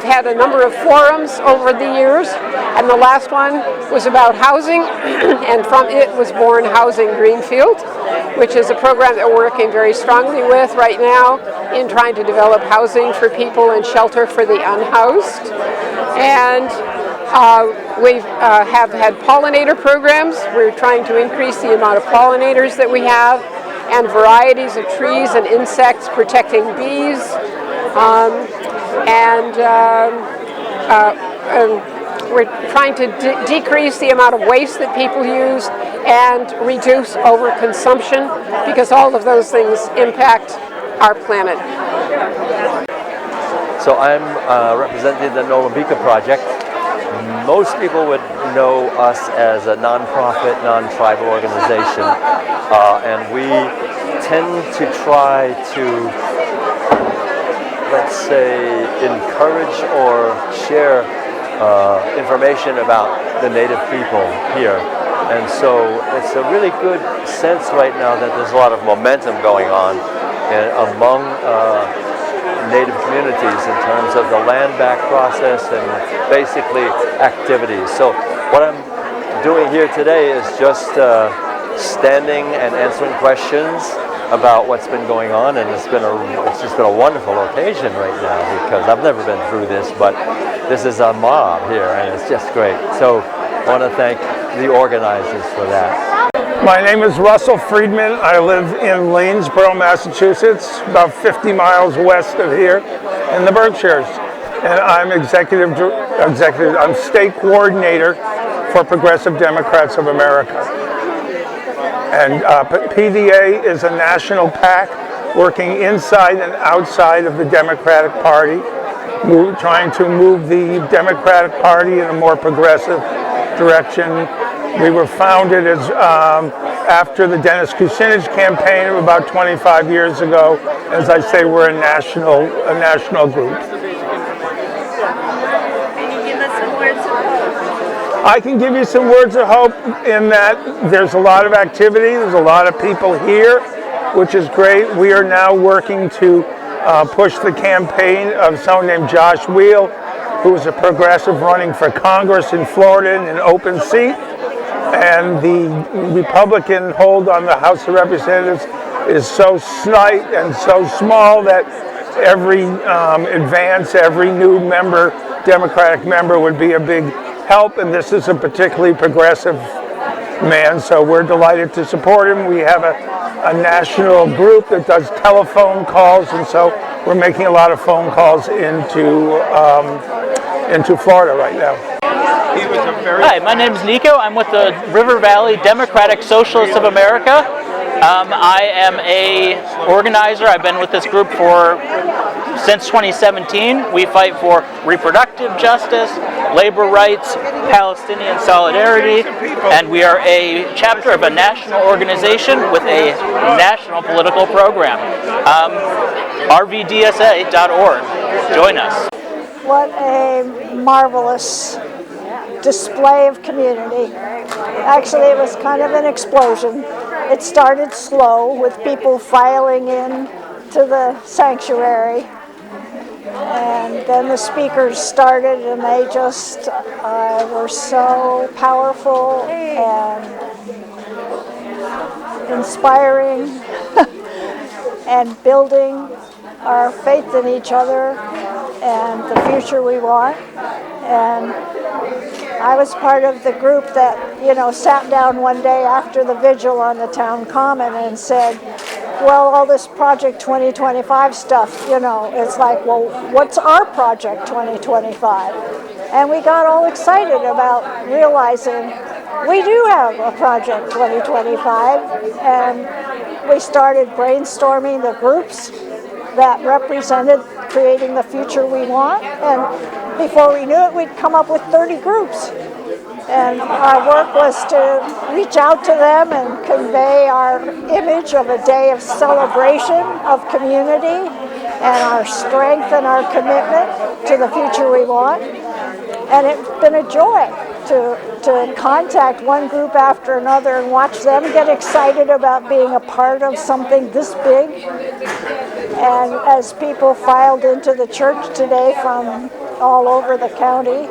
had a number of forums over the years, and the last one was about housing, and from it was born Housing Greenfield, which is a program that we're working very strongly with right now in trying to develop housing for people and shelter for the unhoused. And we have had pollinator programs. We're trying to increase the amount of pollinators that we have, and varieties of trees and insects protecting bees. We're trying to decrease the amount of waste that people use and reduce overconsumption, because all of those things impact our planet. So I'm representing the Nolambika Project. Most people would know us as a non-profit, non-tribal organization, and we tend to try to, let's say, encourage or share information about the native people here. And so it's a really good sense right now that there's a lot of momentum going on among native communities in terms of the land back process and basically activities. So what I'm doing here today is just standing and answering questions about what's been going on, and it's just been a wonderful occasion right now, because I've never been through this, but this is a mob here and it's just great. So I want to thank the organizers for that. My name is Russell Friedman. I live in Lanesboro, Massachusetts, about 50 miles west of here in the Berkshires. And I'm I'm state coordinator for Progressive Democrats of America. And PDA is a national PAC working inside and outside of the Democratic Party, trying to move the Democratic Party in a more progressive direction. We were founded as after the Dennis Kucinich campaign of about 25 years ago. As I say, we're a national group. Can you give us some words of hope? I can give you some words of hope in that there's a lot of activity, there's a lot of people here, which is great. We are now working to push the campaign of someone named Josh Wheel, who is a progressive running for Congress in Florida in an open seat. And the Republican hold on the House of Representatives is so slight and so small that every advance, every new member, Democratic member, would be a big help. And this is a particularly progressive man, so we're delighted to support him. We have a national group that does telephone calls, and so we're making a lot of phone calls into Florida right now. Hi, my name is Nico. I'm with the River Valley Democratic Socialists of America. I am a organizer. I've been with this group since 2017. We fight for reproductive justice, labor rights, Palestinian solidarity, and we are a chapter of a national organization with a national political program. rvdsa.org. Join us. What a marvelous display of community. Actually, it was kind of an explosion. It started slow with people filing in to the sanctuary, and then the speakers started, and they just were so powerful and inspiring and building our faith in each other and the future we want. And I was part of the group that, sat down one day after the vigil on the town common and said, well, all this Project 2025 stuff, it's like, well, what's our Project 2025? And we got all excited about realizing we do have a Project 2025, and we started brainstorming the groups that represented creating the future we want, and before we knew it, we'd come up with 30 groups. And our work was to reach out to them and convey our image of a day of celebration of community and our strength and our commitment to the future we want. And it's been a joy to contact one group after another and watch them get excited about being a part of something this big. And as people filed into the church today from all over the county,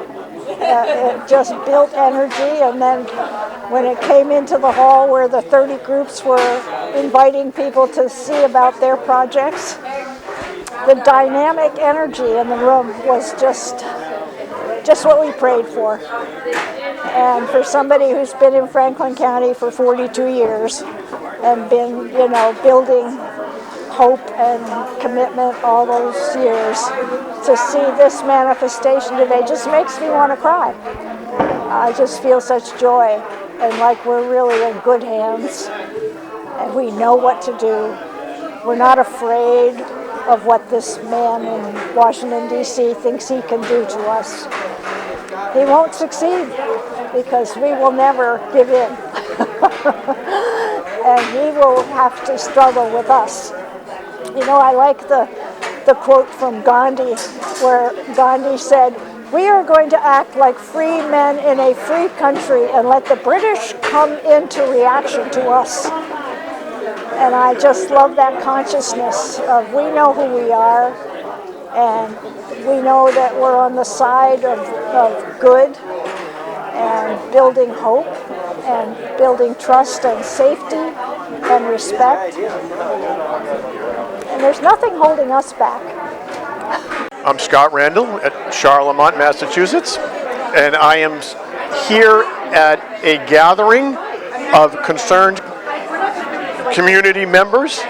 it just built energy. And then when it came into the hall where the 30 groups were inviting people to see about their projects, the dynamic energy in the room was just what we prayed for. And for somebody who's been in Franklin County for 42 years and been, building hope and commitment all those years, to see this manifestation today just makes me want to cry. I just feel such joy and like we're really in good hands and we know what to do. We're not afraid of what this man in Washington, D.C. thinks he can do to us. He won't succeed because we will never give in. And he will have to struggle with us. I like the quote from Gandhi where Gandhi said, "We are going to act like free men in a free country and let the British come into reaction to us." And I just love that consciousness of we know who we are and we know that we're on the side of good and building hope and building trust and safety and respect. And there's nothing holding us back. I'm Scott Randall at Charlemont, Massachusetts, and I am here at a gathering of concerned community members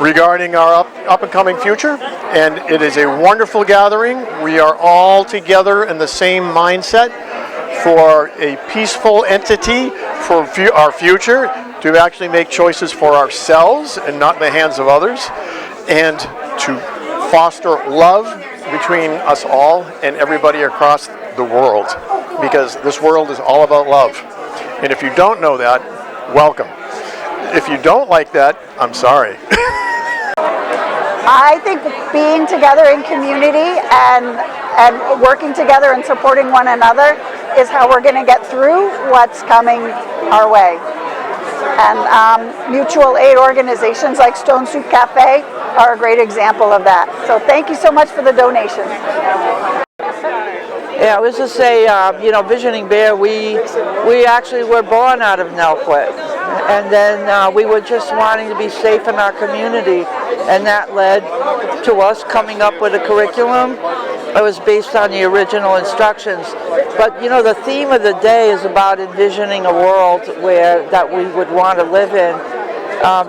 regarding our up and coming future, and it is a wonderful gathering. We are all together in the same mindset for a peaceful entity for our future, to actually make choices for ourselves and not in the hands of others, and to foster love between us all and everybody across the world, because this world is all about love. And if you don't know that, welcome. If you don't like that, I'm sorry. I think being together in community and working together and supporting one another is how we're going to get through what's coming our way. And mutual aid organizations like Stone Soup Cafe are a great example of that. So thank you so much for the donation. Yeah, I was to say, Visioning Bear, we actually were born out of Nelquit. And then we were just wanting to be safe in our community. And that led to us coming up with a curriculum. It was based on the original instructions. But, the theme of the day is about envisioning a world that we would want to live in.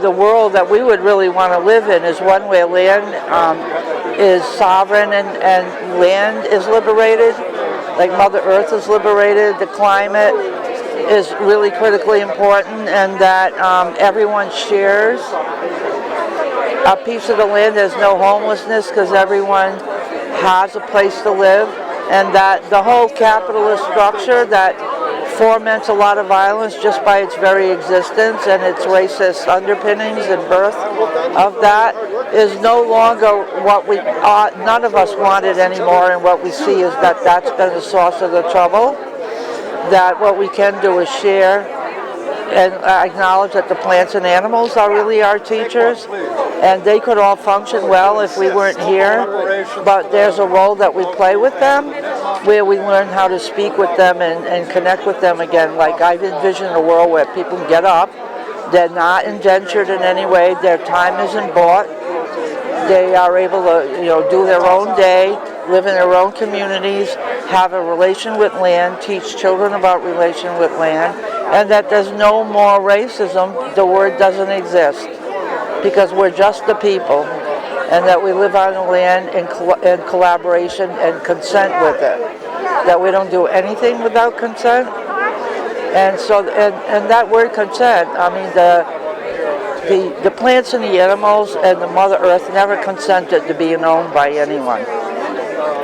The world that we would really want to live in is one where land is sovereign and land is liberated, like Mother Earth is liberated, the climate is really critically important, and that everyone shares a piece of the land. There's no homelessness because everyone has a place to live, and that the whole capitalist structure that foments a lot of violence just by its very existence and its racist underpinnings and birth of that is no longer what we none of us wanted anymore, and what we see is that that's been the source of the trouble. That what we can do is share and acknowledge that the plants and animals are really our teachers, and they could all function well if we weren't here, but there's a role that we play with them where we learn how to speak with them and connect with them again. Like I've envisioned a world where people get up, they're not indentured in any way, their time isn't bought, they are able to do their own day, live in their own communities, have a relation with land, teach children about relation with land, and that there's no more racism. The word doesn't exist because we're just the people, and that we live on the land in collaboration and consent with it. That we don't do anything without consent. And so, and that word consent, I mean, the plants and the animals and the Mother Earth never consented to being owned by anyone.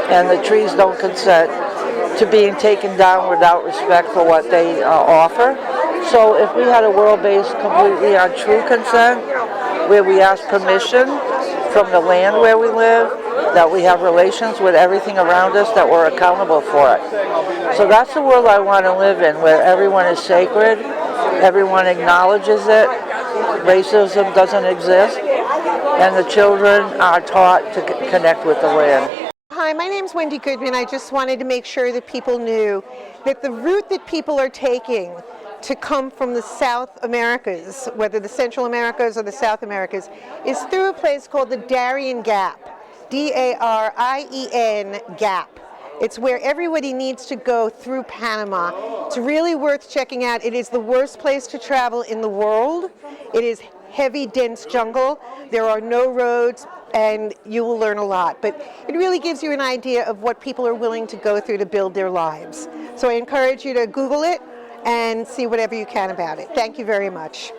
And the trees don't consent to being taken down without respect for what they offer. So if we had a world based completely on true consent, where we ask permission from the land where we live, that we have relations with everything around us, that we're accountable for it. So that's the world I want to live in, where everyone is sacred, everyone acknowledges it, racism doesn't exist, and the children are taught to connect with the land. Hi, my name's Wendy Goodman. I just wanted to make sure that people knew that the route that people are taking to come from the South Americas, whether the Central Americas or the South Americas, is through a place called the Darien Gap, D-A-R-I-E-N Gap. It's where everybody needs to go through Panama. It's really worth checking out. It is the worst place to travel in the world. It is heavy, dense jungle. There are no roads, and you will learn a lot. But it really gives you an idea of what people are willing to go through to build their lives. So I encourage you to Google it and see whatever you can about it. Thank you very much.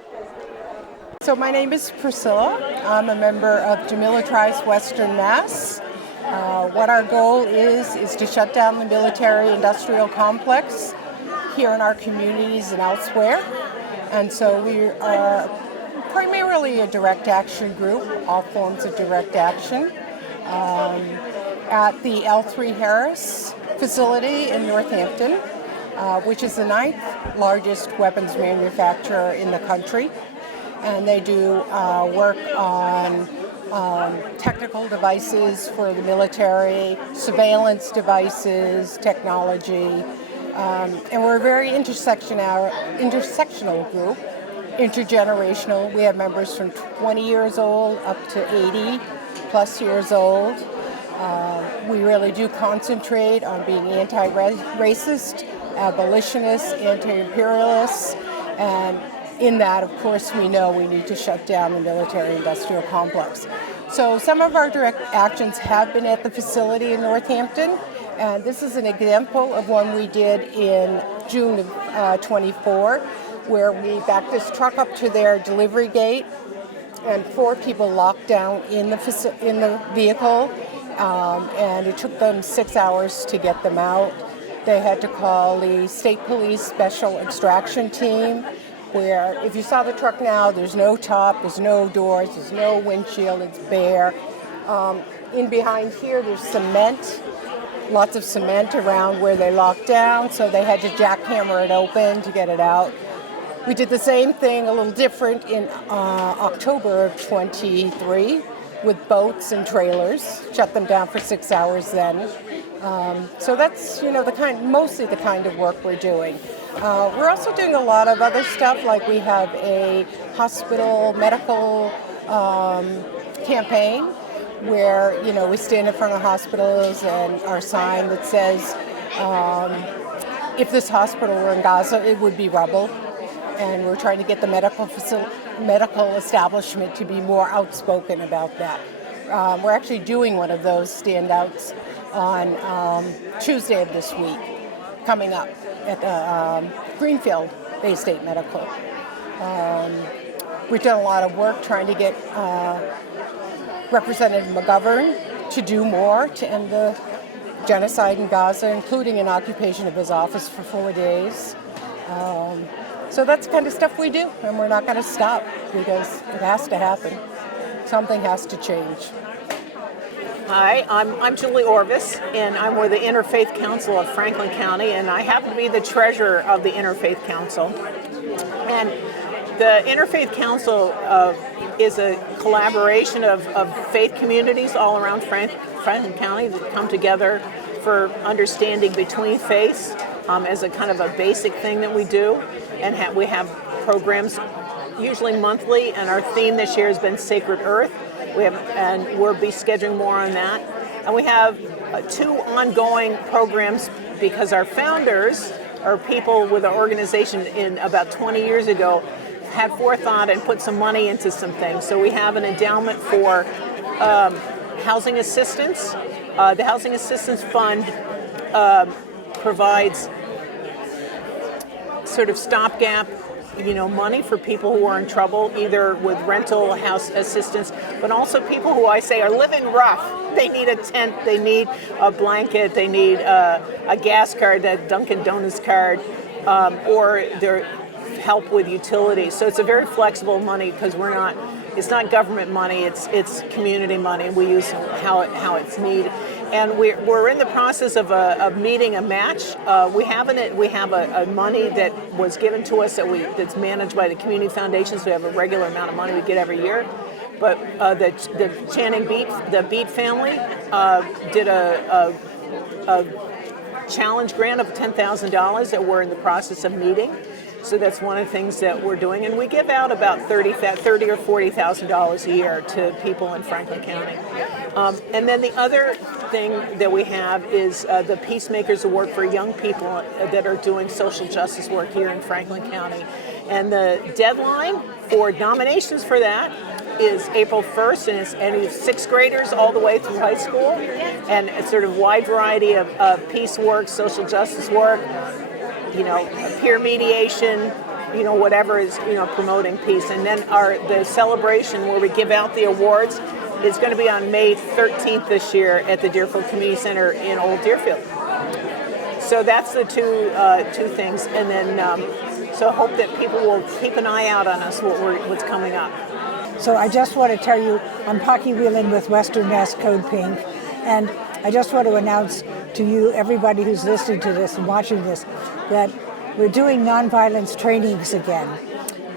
So my name is Priscilla. I'm a member of Demilitarized Western Mass. What our goal is to shut down the military-industrial complex here in our communities and elsewhere. And so we are primarily a direct action group, all forms of direct action, at the L3 Harris facility in Northampton, which is the 9th largest weapons manufacturer in the country. And they do work on technical devices for the military, surveillance devices, technology, and we're a very intersectional group, intergenerational. We have members from 20 years old up to 80 plus years old. We really do concentrate on being anti-racist, abolitionists, anti-imperialists, and in that, of course, we know we need to shut down the military-industrial complex. So some of our direct actions have been at the facility in Northampton, and this is an example of one we did in June of 24, where we backed this truck up to their delivery gate, and 4 people locked down in the vehicle, and it took them 6 hours to get them out. They had to call the state police special extraction team, where if you saw the truck now, there's no top, there's no doors, there's no windshield, it's bare. In behind here, there's cement, lots of cement around where they locked down, so they had to jackhammer it open to get it out. We did the same thing, a little different, in October of 23 with boats and trailers, shut them down for 6 hours then. So that's, mostly the kind of work we're doing. We're also doing a lot of other stuff, like we have a hospital medical campaign where, we stand in front of hospitals and our sign that says, if this hospital were in Gaza, it would be rubble. And we're trying to get the medical establishment to be more outspoken about that. We're actually doing one of those standouts on Tuesday of this week, coming up at the Greenfield Bay State Medical. We've done a lot of work trying to get Representative McGovern to do more to end the genocide in Gaza, including an occupation of his office for 4 days. So that's the kind of stuff we do, and we're not going to stop because it has to happen. Something has to change. Hi, I'm Julie Orvis, and I'm with the Interfaith Council of Franklin County, and I happen to be the treasurer of the Interfaith Council. And the Interfaith Council is a collaboration of faith communities all around Franklin County that come together for understanding between faiths as a kind of a basic thing that we do. And we have usually monthly, and our theme this year has been Sacred Earth. And we'll be scheduling more on that. And we have 2 ongoing programs because our founders are people with an organization in about 20 years ago had forethought and put some money into some things. So we have an endowment for housing assistance. The Housing Assistance Fund provides sort of stopgap money for people who are in trouble, either with rental house assistance, but also people who I say are living rough. They need a tent, they need a blanket, they need a gas card, a Dunkin' Donuts card, or they're help with utilities. So it's a very flexible money because it's not government money, it's community money. We use how it's needed. And we're in the process of meeting a match. We have a money that was given to us that's managed by the community foundations. We have a regular amount of money we get every year. But the Channing Beat family did a challenge grant of $10,000 that we're in the process of meeting. So that's one of the things that we're doing, and we give out about $30,000 or $40,000 a year to people in Franklin County. And then the other thing that we have is the Peacemakers Award for young people that are doing social justice work here in Franklin County. And the deadline for nominations for that is April 1st, and it's sixth graders all the way through high school, and it's sort of wide variety of peace work, social justice work, peer mediation, whatever is, promoting peace. And then the celebration where we give out the awards is going to be on May 13th this year at the Deerfield Community Center in Old Deerfield. So that's the two things. And then, so I hope that people will keep an eye out on us, what's coming up. So I just want to tell you, I'm Pocky Whelan with Western Mass Code Pink, and I just want to announce to you, everybody who's listening to this and watching this, that we're doing nonviolence trainings again.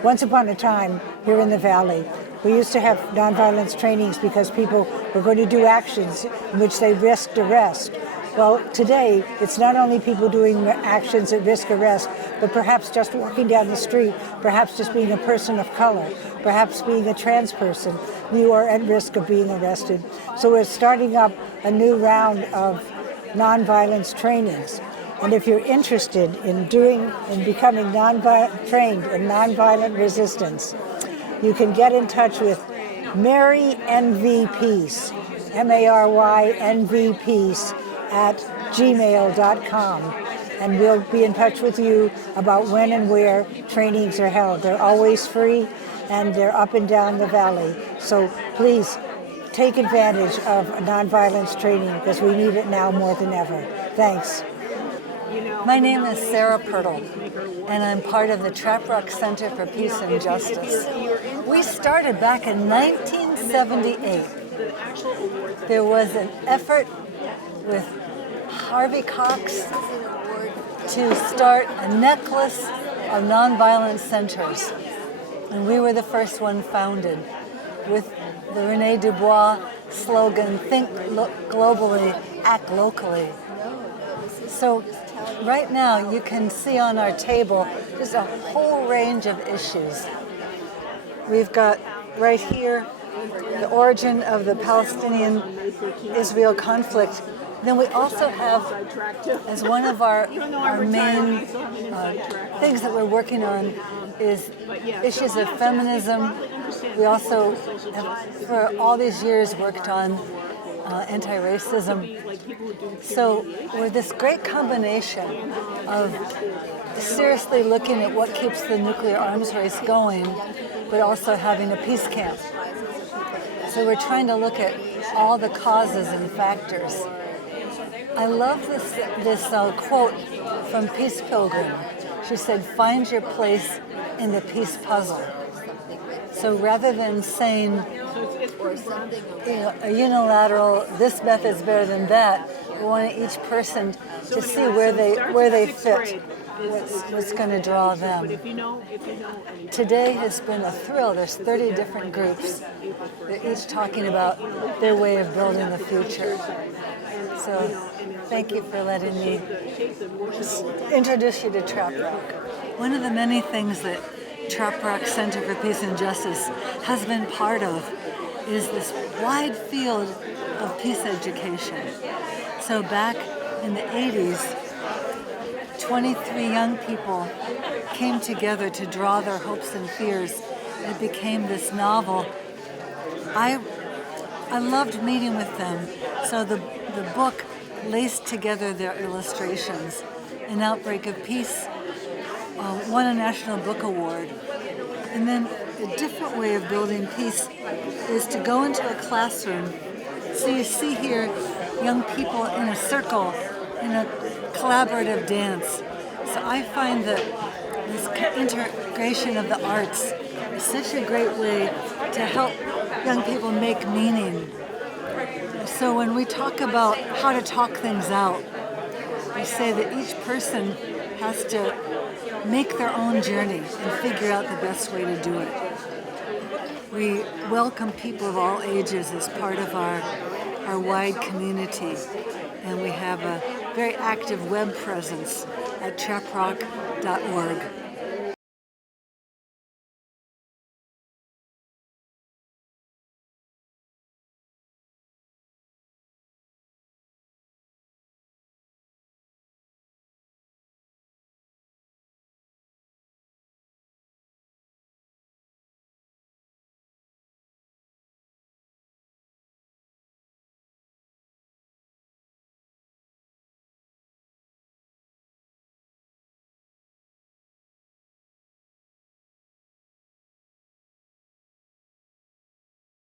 Once upon a time, here in the Valley, we used to have nonviolence trainings because people were going to do actions in which they risked arrest. Well, today, it's not only people doing actions at risk arrest, but perhaps just walking down the street, perhaps just being a person of color, perhaps being a trans person. You are at risk of being arrested. So we're starting up a new round of nonviolence trainings. And if you're interested in becoming trained in nonviolent resistance, you can get in touch with Mary NV Peace, MARY Peace, at gmail.com, and we'll be in touch with you about when and where trainings are held. They're always free, and they're up and down the valley. So please take advantage of nonviolence training because we need it now more than ever. Thanks. My name is Sarah Pirtle, and I'm part of the Traprock Center for Peace and Justice. We started back in 1978. There was an effort with Harvey Cox to start a necklace of nonviolent centers. And we were the first one founded with the Rene Dubois slogan, think globally, act locally. So right now you can see on our table just a whole range of issues. We've got right here the origin of the Palestinian-Israel conflict. Then we also have, as one of our main things that we're working on, is issues of feminism. We also have, for all these years, worked on anti-racism. So we're this great combination of seriously looking at what keeps the nuclear arms race going, but also having a peace camp. So we're trying to look at all the causes and factors. I love this quote from Peace Pilgrim. She said, "Find your place in the peace puzzle." So rather than saying, a unilateral, this method's better than that, we want each person to see where they fit, what's going to draw them. Today has been a thrill. There's 30 different groups. They're each talking about their way of building the future. So thank you for letting me introduce you to Traprock. One of the many things that Traprock Center for Peace and Justice has been part of is this wide field of peace education. So back in the 80s, 23 young people came together to draw their hopes and fears. It became this novel. I loved meeting with them. So the book laced together their illustrations. An Outbreak of Peace won a National Book Award. And then a different way of building peace is to go into a classroom. So you see here young people in a circle in a collaborative dance. So I find that this integration of the arts is such a great way to help young people make meaning. So when we talk about how to talk things out, we say that each person has to make their own journey and figure out the best way to do it. We welcome people of all ages as part of our wide community, and we have a very active web presence at traprock.org.